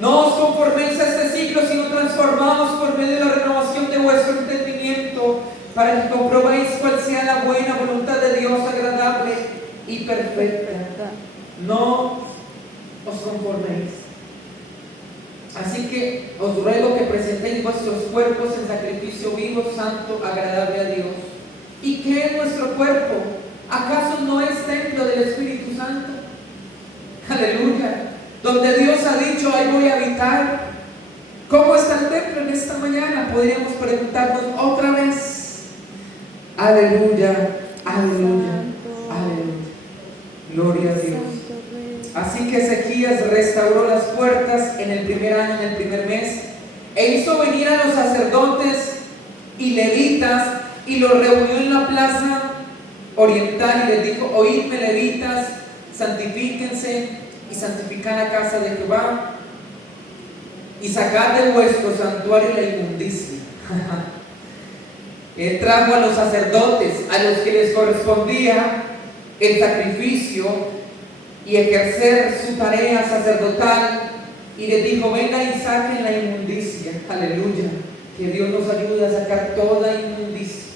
No os conforméis a este siglo, sino transformados por medio de la renovación de vuestro entendimiento, para que comprobéis cuál sea la buena voluntad de Dios, agradable y perfecta. No os conforméis. Así que os ruego que presentéis vuestros cuerpos en sacrificio vivo, santo, agradable a Dios. ¿Y qué es nuestro cuerpo? ¿Acaso no es templo del Espíritu Santo? Aleluya. Donde Dios ha dicho, ahí voy a habitar. ¿Cómo está el templo en esta mañana? Podríamos preguntarnos otra vez. Aleluya, aleluya, aleluya. Gloria a Dios. Así que Ezequías restauró las puertas en el primer año, en el primer mes, e hizo venir a los sacerdotes y levitas y los reunió en la plaza oriental y les dijo: oídme, levitas, santifíquense y santificad la casa de Jehová y sacad de vuestro santuario la inmundicia. Él trajo a los sacerdotes, a los que les correspondía el sacrificio y ejercer su tarea sacerdotal, y les dijo: vengan y saquen la inmundicia. Aleluya, que Dios nos ayude a sacar toda inmundicia,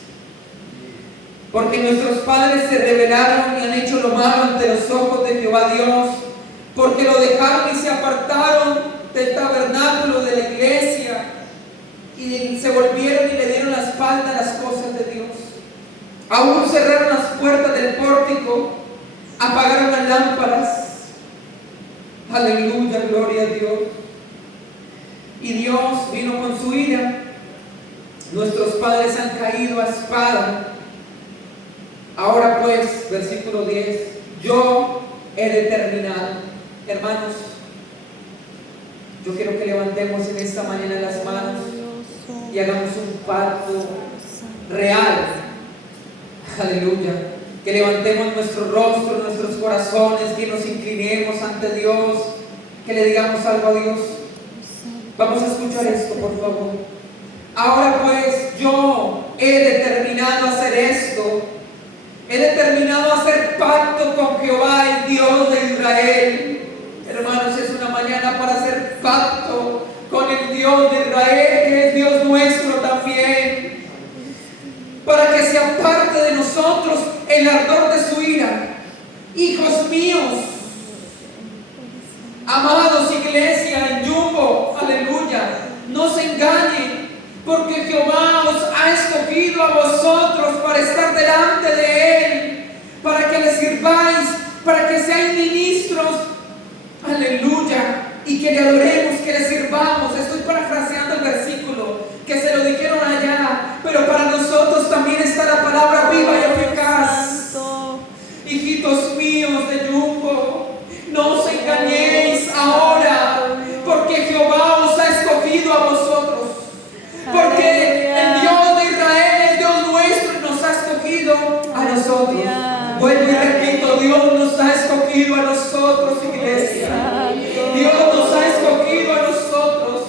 porque nuestros padres se rebelaron y han hecho lo malo ante los ojos de Jehová Dios, porque lo dejaron y se apartaron del tabernáculo de la iglesia y se volvieron y le dieron la espalda a las cosas de Dios. Aún cerraron las puertas del pórtico, apagaron las lámparas. Aleluya, gloria a Dios. Y Dios vino con su ira. Nuestros padres han caído a espada. Ahora pues, versículo 10, yo he determinado. Hermanos, yo quiero que levantemos en esta mañana las manos y hagamos un pacto real. Aleluya. Que levantemos nuestro rostro, nuestros corazones, que nos inclinemos ante Dios, que le digamos algo a Dios. Vamos a escuchar esto, por favor. Ahora pues, yo he determinado hacer esto. He determinado hacer pacto con Jehová, el Dios de Israel. Hermanos, es una mañana para hacer pacto con el Dios de Israel, que es Dios nuestro también, para que se aparte de nosotros el ardor de su ira. Hijos míos, amados, iglesia en Jumbo, aleluya, no se engañen, porque Jehová os ha escogido a vosotros para estar delante de Él, para que le sirváis, para que seáis ministros, aleluya, y que le adoremos, que le sirvamos. Estoy parafraseando el versículo, que se lo dijeron allá, pero para nosotros también está la palabra viva y eficaz. Hijitos míos de Jumbo, no os engañéis ahora, porque Jehová os ha escogido a vosotros, porque el Dios de Israel, el Dios nuestro, nos ha escogido a nosotros. Vuelvo y repito, Dios nos ha escogido a nosotros, iglesia. Dios nos ha escogido a nosotros.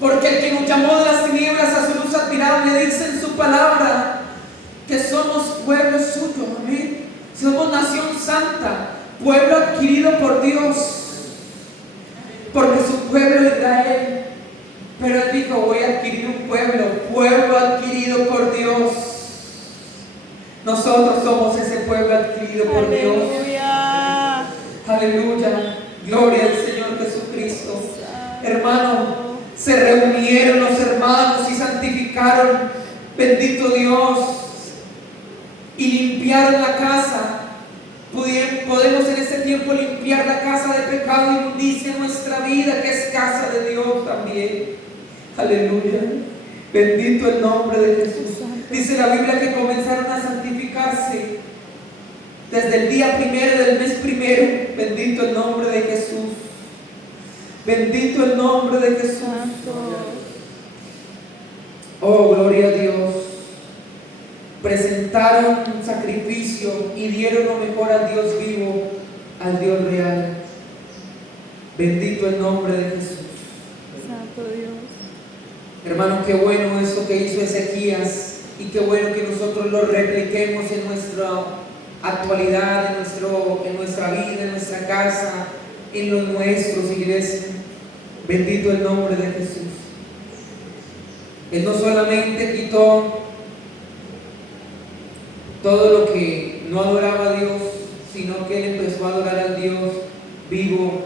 Porque el que nos llamó de las tinieblas a su luz admirable dice en su palabra que somos pueblo suyo, amén. Somos nación santa, pueblo adquirido por Dios, porque su pueblo es Israel. Pero Él dijo: voy a adquirir un pueblo adquirido por Dios. Nosotros somos ese pueblo adquirido por Dios. Aleluya, gloria al Señor Jesucristo. Hermano, se reunieron los hermanos y santificaron, bendito Dios, y limpiaron la casa. Podemos en este tiempo limpiar la casa de pecado y inmundicia en nuestra vida, que es casa de Dios también. Aleluya, bendito el nombre de Jesús. Dice la Biblia que comenzaron a santificarse desde el día primero del mes primero. Bendito el nombre de Jesús. Bendito el nombre de Jesús. Oh, gloria a Dios. Presentaron un sacrificio y dieron lo mejor al Dios vivo, al Dios real. Bendito el nombre de Jesús. Santo Dios. Hermano, qué bueno esto que hizo Ezequías y qué bueno que nosotros lo repliquemos en nuestra actualidad, en nuestra vida, en nuestra casa, en los nuestros, iglesia. Bendito el nombre de Jesús. Él no solamente quitó todo lo que no adoraba a Dios, sino que Él empezó a adorar al Dios vivo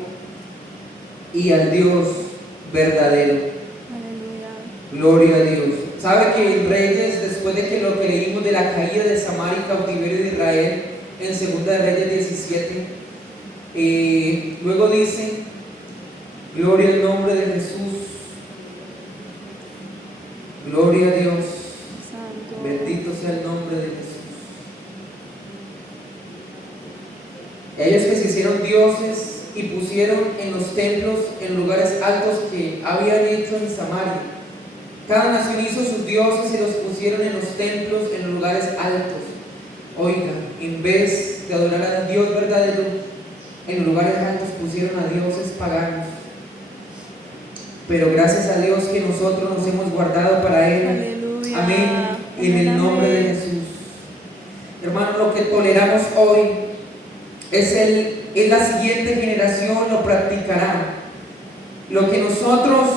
y al Dios verdadero. Aleluya. Gloria a Dios. ¿Sabe que en Reyes, después de que lo que leímos de la caída de Samaria y cautiverio de Israel, en 2 de Reyes 17, luego dice, gloria al nombre de Jesús, gloria a Dios, Santo. bendito sea el nombre de Jesús. Ellos que se hicieron dioses y pusieron en los templos, en lugares altos que habían hecho en Samaria. Cada nación hizo sus dioses y los pusieron en los templos, en los lugares altos. Oiga, en vez de adorar al Dios verdadero, en los lugares altos pusieron a dioses paganos. Pero gracias a Dios que nosotros nos hemos guardado para Él. Aleluya. Amén. En el nombre de Jesús. Hermano, lo que toleramos hoy es la siguiente generación lo practicará. Lo que nosotros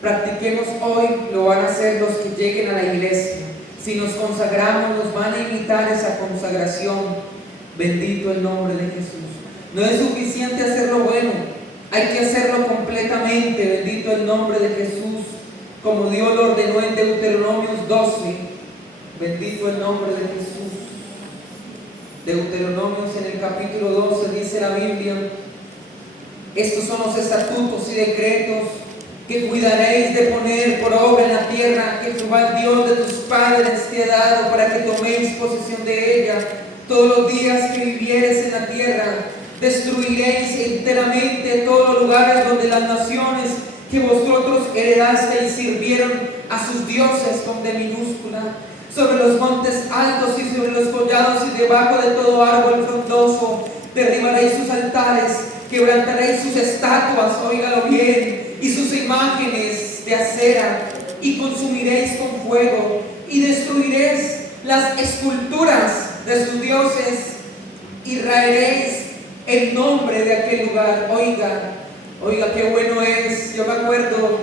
practiquemos hoy lo van a hacer los que lleguen a la iglesia. Si nos consagramos, nos van a imitar esa consagración. Bendito el nombre de Jesús. No es suficiente hacer lo bueno, hay que hacerlo completamente. Bendito el nombre de Jesús, como Dios lo ordenó en Deuteronomio 12. Bendito el nombre de Jesús. Deuteronomios en el capítulo 12 dice la Biblia: estos son los estatutos y decretos que cuidaréis de poner por obra en la tierra que Jehová Dios de tus padres te ha dado, para que toméis posesión de ella todos los días que vivieres en la tierra. Destruiréis enteramente todos los lugares donde las naciones que vosotros heredasteis sirvieron a sus dioses con D minúscula, sobre los montes altos y sobre los collados y debajo de todo árbol frondoso. Derribaréis sus altares, quebrantaréis sus estatuas, óigalo bien, y sus imágenes de acera, y consumiréis con fuego, y destruiréis las esculturas de sus dioses, y raeréis el nombre de aquel lugar. Oiga, qué bueno es. Yo me acuerdo,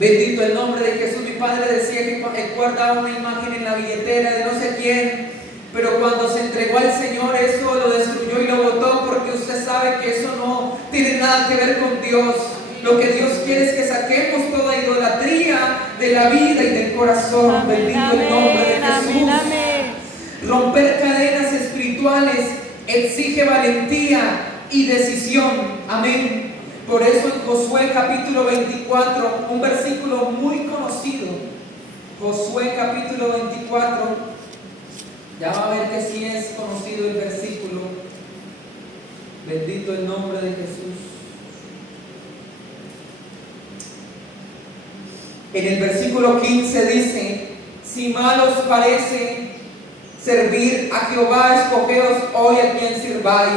bendito el nombre de Jesús, mi padre decía que él guardaba una imagen en la billetera de no sé quién, pero cuando se entregó al Señor eso lo destruyó y lo botó, porque usted sabe que eso no tiene nada que ver con Dios. Lo que Dios quiere es que saquemos toda idolatría de la vida y del corazón. Amén, bendito el nombre de Jesús. amén. Romper cadenas espirituales exige valentía y decisión. Amén. Por eso en Josué capítulo 24, un versículo muy conocido, Josué capítulo 24, ya va a ver que sí es conocido el versículo. Bendito el nombre de Jesús. En el versículo 15 dice: si mal os parece servir a Jehová, escogeos hoy a quien sirváis.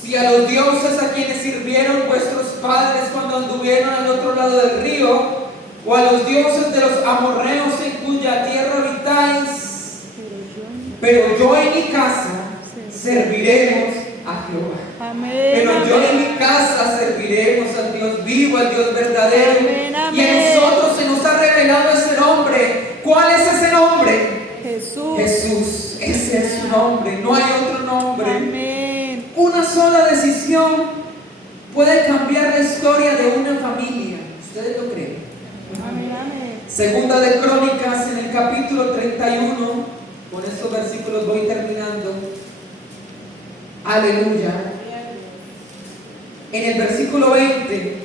Si a los dioses a quienes sirvieron vuestros padres cuando anduvieron al otro lado del río, o a los dioses de los amorreos en cuya tierra habitáis, pero yo en mi casa serviremos a Jehová. Amén. Pero yo en mi casa serviremos al Dios vivo, al Dios verdadero. Amén, amén. Y a nosotros se nos ha revelado ese nombre. ¿Cuál es ese nombre? Jesús. Jesús. Ese es su nombre, no hay otro nombre. Amén. Una sola decisión puede cambiar la historia de una familia. ¿Ustedes lo creen? Amén, amén. Segunda de Crónicas en el capítulo 31. Con estos versículos voy terminando. Aleluya. En el versículo 20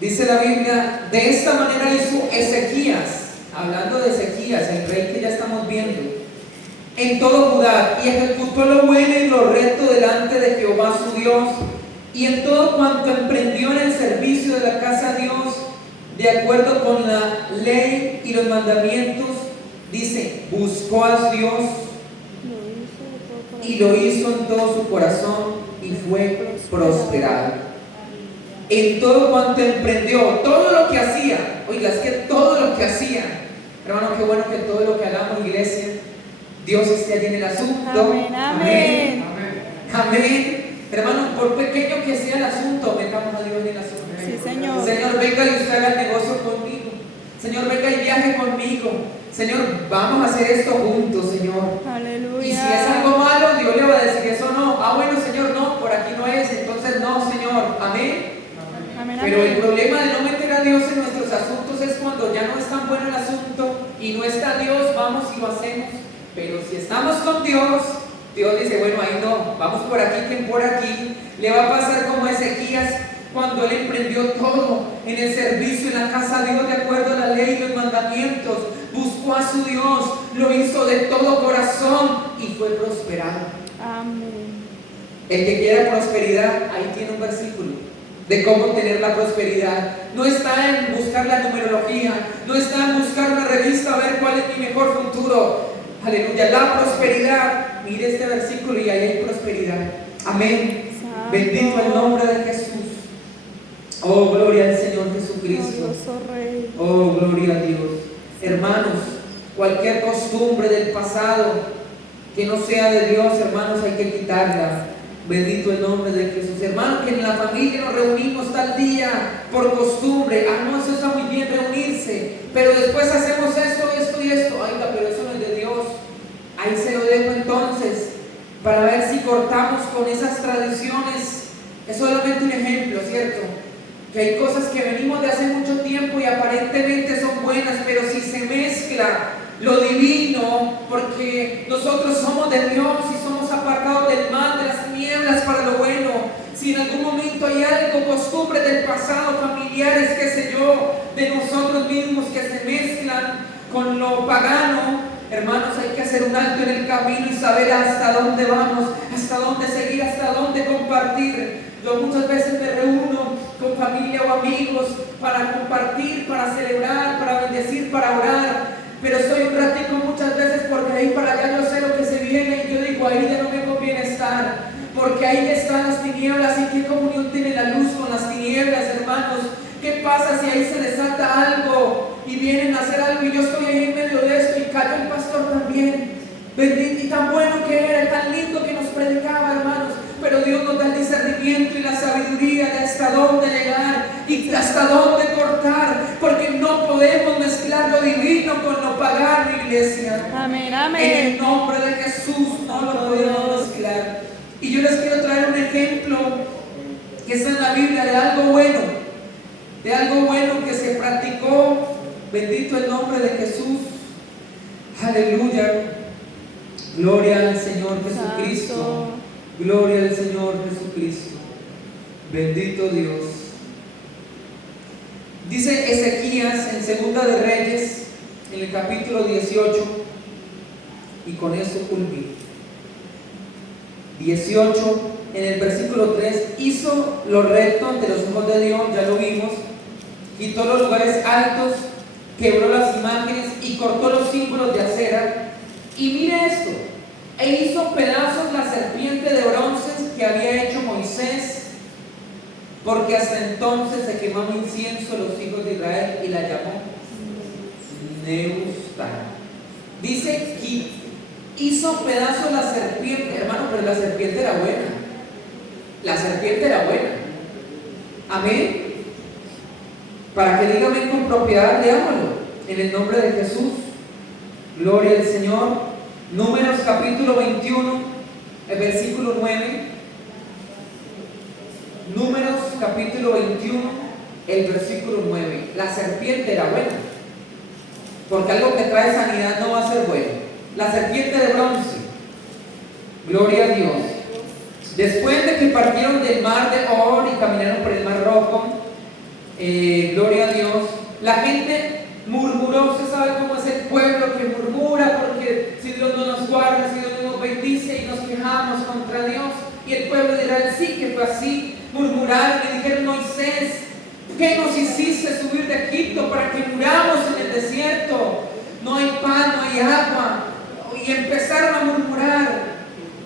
dice la Biblia: de esta manera hizo Ezequías, hablando de Ezequías, el rey que ya estamos viendo, en todo Judá, y ejecutó lo bueno y lo recto delante de Jehová su Dios, y en todo cuanto emprendió en el servicio de la casa de Dios, de acuerdo con la ley y los mandamientos. Dice: buscó a Dios y lo hizo en todo su corazón, y fue prosperado. en todo cuanto emprendió, todo lo que hacía. Oiga, es que todo lo que hacía, hermano, qué bueno que todo lo que hagamos, iglesia, Dios esté allí en el asunto. Amén, amén. Amén. Hermano, por pequeño que sea el asunto, metamos a Dios en el asunto. Sí, Señor. Señor, venga y usted haga el negocio conmigo. Señor, venga y viaje conmigo. Señor, vamos a hacer esto juntos, Señor. Aleluya. Y si es algo malo, Dios le va a decir eso no. Ah, bueno, Señor, no, por aquí no es. Entonces no, Señor. Amén. Amén, Pero el amén. problema de no meter a Dios en nuestros asuntos es cuando ya no es tan bueno el asunto y no está Dios, vamos y lo hacemos. Pero si estamos con Dios, Dios dice, bueno, ahí no, vamos por aquí, que por aquí. Le va a pasar como a Ezequías cuando él emprendió todo en el servicio en la casa de Dios de acuerdo a la ley y los mandamientos. Buscó a su Dios, lo hizo de todo corazón y fue prosperado. Amén. El que quiera prosperidad, ahí tiene un versículo de cómo tener la prosperidad. No está en buscar la numerología, no está en buscar una revista a ver cuál es mi mejor futuro. Aleluya, la prosperidad. Mire este versículo y ahí hay prosperidad. Amén. Santo. Bendito el nombre de Jesús. Oh, gloria al Señor Jesucristo. Glorioso Rey. Oh, gloria a Dios. Hermanos, cualquier costumbre del pasado que no sea de Dios, hermanos, hay que quitarla. Bendito el nombre de Jesús. Hermanos, que en la familia nos reunimos tal día por costumbre. Ah, no, eso está muy bien reunirse, pero después hacemos esto y esto. Oiga, pero eso no es de Dios. Ahí se lo dejo entonces, para ver si cortamos con esas tradiciones. Es solamente un ejemplo, ¿cierto? Que hay cosas que venimos de hace mucho tiempo y aparentemente son buenas, pero si se mezcla lo divino, porque nosotros somos de Dios y somos apartados del mal, de las tinieblas para lo bueno. Si en algún momento hay algo, costumbre del pasado, familiares, qué sé yo, de nosotros mismos que se mezclan con lo pagano, hermanos, hay que hacer un alto en el camino y saber hasta dónde vamos, hasta dónde seguir, hasta dónde compartir. Yo muchas veces me reúno con familia o amigos para compartir, para celebrar, para bendecir, para orar, pero estoy un ratico muchas veces porque ahí para allá yo sé lo que se viene y yo digo, ahí ya no me conviene estar, porque ahí están las tinieblas. ¿Y qué comunión tiene la luz con las tinieblas, hermanos? ¿Qué pasa si ahí se desata algo y vienen a hacer algo y yo estoy ahí en medio de esto y cayó el pastor también? Bendito, y tan bueno que era, tan lindo que nos predicaba, hermanos, pero Dios nos da el discernimiento y la sabiduría de hasta dónde llegar y hasta dónde cortar, porque no podemos mezclar lo divino con lo pagano, iglesia. Amén, amén. En el nombre de Jesús no lo podemos mezclar. Y yo les quiero traer un ejemplo que está en la Biblia de algo bueno que se practicó. Bendito el nombre de Jesús. Aleluya. Gloria al Señor Jesucristo. Santo. Gloria al Señor Jesucristo. Bendito Dios. Dice Ezequías en Segunda de Reyes, en el capítulo 18, y con eso culmino. 18, en el versículo 3, hizo lo recto ante los ojos de Dios, ya lo vimos, quitó los lugares altos, quebró las imágenes y cortó los símbolos de acera. Y mire esto, e hizo pedazos la serpiente de bronce que había hecho Moisés, porque hasta entonces se quemaba incienso los hijos de Israel, y la llamó Nehushtan. Dice que hizo pedazos la serpiente, hermano, pero la serpiente era buena. La serpiente era buena. Amén. Para que dígame con propiedad, leámoslo en el nombre de Jesús. Gloria al Señor. Números capítulo 21, el versículo 9. Números capítulo 21, el versículo 9. La serpiente era buena, porque algo que trae sanidad no va a ser bueno. La serpiente de bronce. Gloria a Dios. Después de que partieron del mar de Or y caminaron por el mar rojo, gloria a Dios, la gente murmuró. Usted sabe cómo es el pueblo que murmura, porque si Dios no nos guarda, si Dios no nos bendice, y nos quejamos contra Dios. Y el pueblo de Israel sí que fue así. Murmuraron y dijeron: Moisés, ¿qué nos hiciste subir de Egipto para que muramos en el desierto? No hay pan, no hay agua. Y empezaron a murmurar.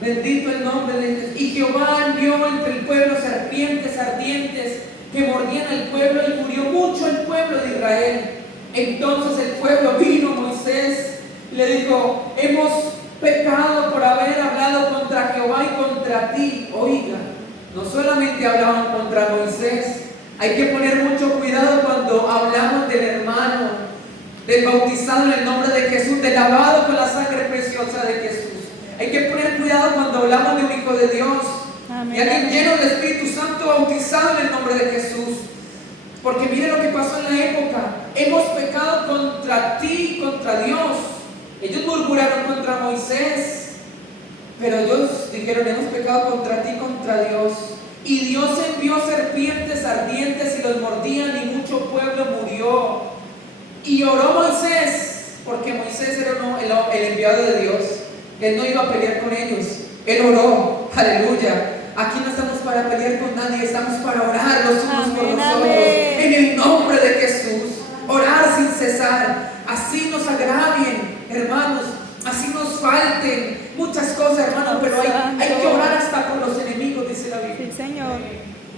Bendito el nombre de Dios. Y Jehová envió entre el pueblo serpientes ardientes que mordían al pueblo y murió mucho el pueblo de Israel. Entonces el pueblo vino a Moisés, le dijo: hemos pecado por haber hablado contra Jehová y contra ti. Oiga, no solamente hablaban contra Moisés, hay que poner mucho cuidado cuando hablamos del hermano, del bautizado en el nombre de Jesús, del lavado con la sangre preciosa de Jesús. Hay que poner cuidado cuando hablamos de un hijo de Dios. Amén. Y alguien lleno del Espíritu Santo, bautizado en el nombre de Jesús. Porque mire lo que pasó en la época. Hemos pecado contra ti, contra Dios. Ellos murmuraron contra Moisés, pero ellos dijeron: hemos pecado contra ti, contra Dios. Y Dios envió serpientes ardientes y los mordían, y mucho pueblo murió. Y oró Moisés, porque Moisés era el enviado de Dios. Él no iba a pelear con ellos. Él oró. Aleluya. Aquí no estamos para pelear con nadie, estamos para orar los unos por los otros. En el nombre de Jesús. Orar sin cesar. Así nos agravien, hermanos. Así nos falten muchas cosas, hermanos. Pero hay que orar hasta por los enemigos, dice la Biblia. Sí, Señor.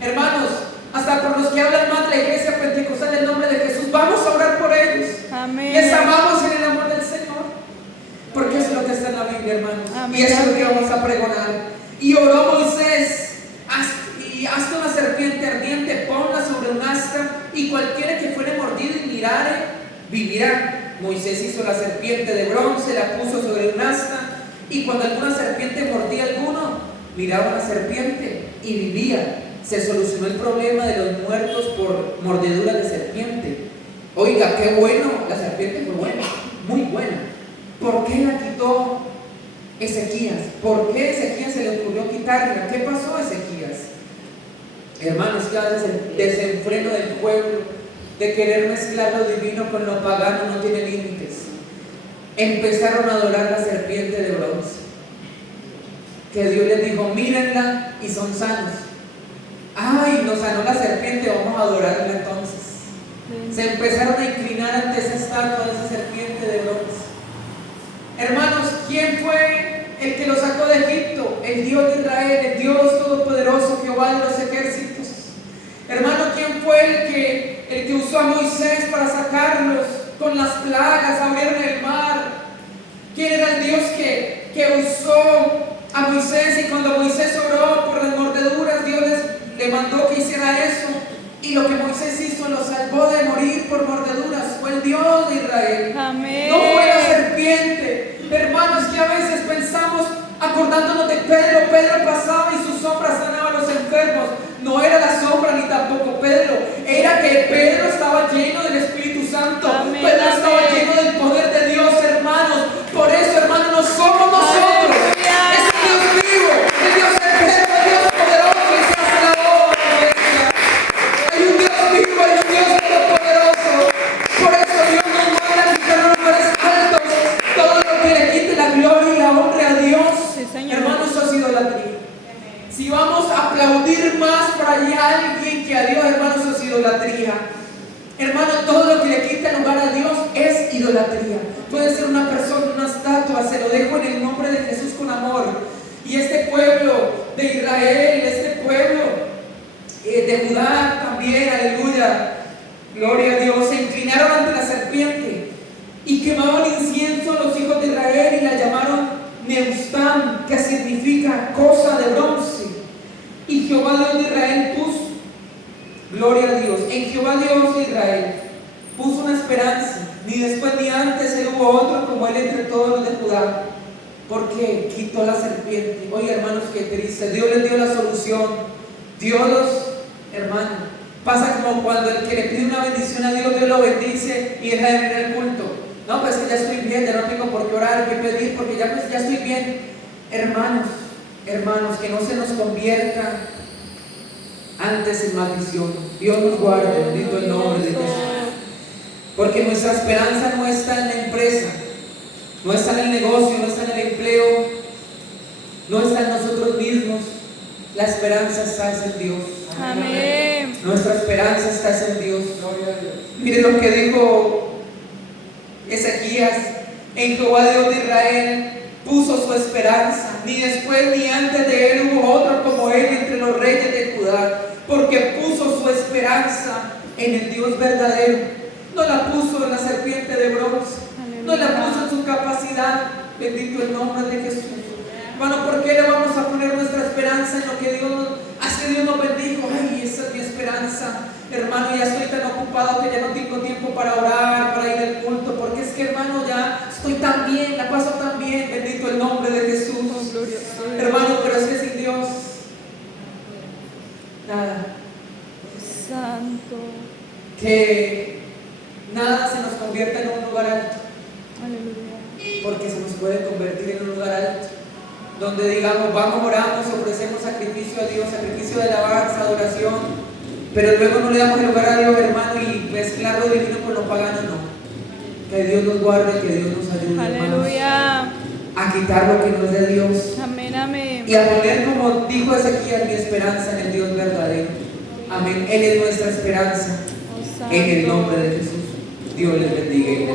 Hermanos, hasta por los que hablan mal de la iglesia pentecostal en el nombre de Jesús. Vamos a orar por ellos. Amén. Les amamos en el amor del Señor. Porque eso es lo que está en la Biblia, hermanos. Amén. Y eso es lo que vamos a pregonar. Y oró Moisés: hazte una serpiente ardiente, ponla sobre un asta, y cualquiera que fuere mordido y mirare, vivirá. Moisés hizo la serpiente de bronce, la puso sobre un asta, y cuando alguna serpiente mordía a alguno, miraba a la serpiente y vivía. Se solucionó el problema de los muertos por mordedura de serpiente. Oiga, qué bueno, la serpiente fue buena, muy buena. ¿Por qué la quitó Ezequías? ¿Por qué a Ezequías se le ocurrió quitarla? ¿Qué pasó a Ezequías? Hermanos, cada desenfreno del pueblo de querer mezclar lo divino con lo pagano no tiene límites. Empezaron a adorar la serpiente de bronce, que Dios les dijo: mírenla y son sanos. Ay, nos sanó la serpiente, vamos a adorarla entonces. Se empezaron a inclinar ante esa estatua de esa serpiente de bronce. Hermanos, ¿quién fue el que lo sacó de Egipto? El Dios de Israel, el Dios todopoderoso, Jehová de los ejércitos. Hermano, ¿quién fue el que usó a Moisés para sacarlos con las plagas, abrieron el mar? ¿Quién era el Dios que usó a Moisés? Y cuando Moisés oró por las mordeduras, Dios le mandó que hiciera eso. Y lo que Moisés hizo lo salvó de morir por mordeduras. Fue el Dios de Israel. Amén. No fue la serpiente. Hermanos, que a veces pensamos, acordándonos de Pedro. Pedro pasaba y su sombra sanaba a los enfermos. No era la sombra ni tampoco Pedro. Era que Pedro estaba lleno del Espíritu Santo. Amén, Pedro estaba amén. lleno del poder de Dios, hermanos. Por eso, hermanos, no somos nosotros. Aleluya. Es el Dios vivo, el Dios eterno, el Dios poderoso que se hace la obra, iglesia. Hay un Dios vivo, hay un Dios todopoderoso. Por eso Dios nos manda a quitar los lugares altos. Todo lo que le quite la gloria y la honra a Dios. Sí, Señor. Hermanos, eso es idolatría. Si vamos a aplaudir más para allá a alguien que a Dios, hermanos, eso es idolatría. Hermano, todo lo que le quita lugar a Dios es idolatría. Puede ser una persona, una estatua, se lo dejo en el nombre de Jesús con amor. Y este pueblo de Israel, este pueblo de Judá también, aleluya, gloria a Dios, se inclinaron ante la serpiente y quemaban incienso a los hijos de Israel y la llamaron Neustán, que significa cosa de bronce. Y Jehová Dios de Israel puso, gloria a Dios, en Jehová Dios de Israel puso una esperanza, ni después ni antes él hubo otro como él entre todos los de Judá, porque quitó la serpiente. Oye, hermanos, qué triste. Dios les dio la solución. Dios los, hermanos, pasa como cuando el que le pide una bendición a Dios, Dios lo bendice y deja de venir al culto. No, pues que ya estoy bien, ya no tengo por qué orar, qué pedir, porque ya estoy bien. Hermanos, que no se nos convierta antes en maldición. Dios nos guarde, bendito el nombre de Jesús. Porque nuestra esperanza no está en la empresa, no está en el negocio, no está en el empleo, no está en nosotros mismos. La esperanza está en Dios. Amén. Nuestra esperanza está en Dios. Mire lo que dijo Ezequías: en Jehová Dios de Israel puso su esperanza, ni después ni antes de él hubo otro como él entre los reyes de Judá. porque puso su esperanza en el Dios verdadero. No la puso en la serpiente de bronce, no la puso en su capacidad. Bendito el nombre de Jesús. Hermano, ¿por qué le vamos a poner nuestra esperanza en lo que Dios nos bendijo? Ay, esa es mi esperanza. Hermano, ya estoy tan ocupado que ya no tengo tiempo para orar, para ir al culto, porque es que, hermano, ya estoy tan bien, la paso tan bien. Bendito el nombre de Jesús. Hermano, pero es que sin Dios, nada. Santo. Que nada se nos convierta en un lugar alto. Aleluya. Porque se nos puede convertir en un lugar alto, donde digamos, vamos, oramos, ofrecemos sacrificio a Dios, sacrificio de alabanza, adoración, pero luego no le damos el lugar a Dios, hermano, y mezclar lo divino con lo pagano, no. Que Dios nos guarde, que Dios nos ayude, Aleluya. hermanos, a quitar lo que no es de Dios. Amén, amén. Y a poner, como dijo Ezequiel, mi esperanza en el Dios verdadero. Amén. Él es nuestra esperanza. Oh, santo. En el nombre de Jesús. Dios les bendiga.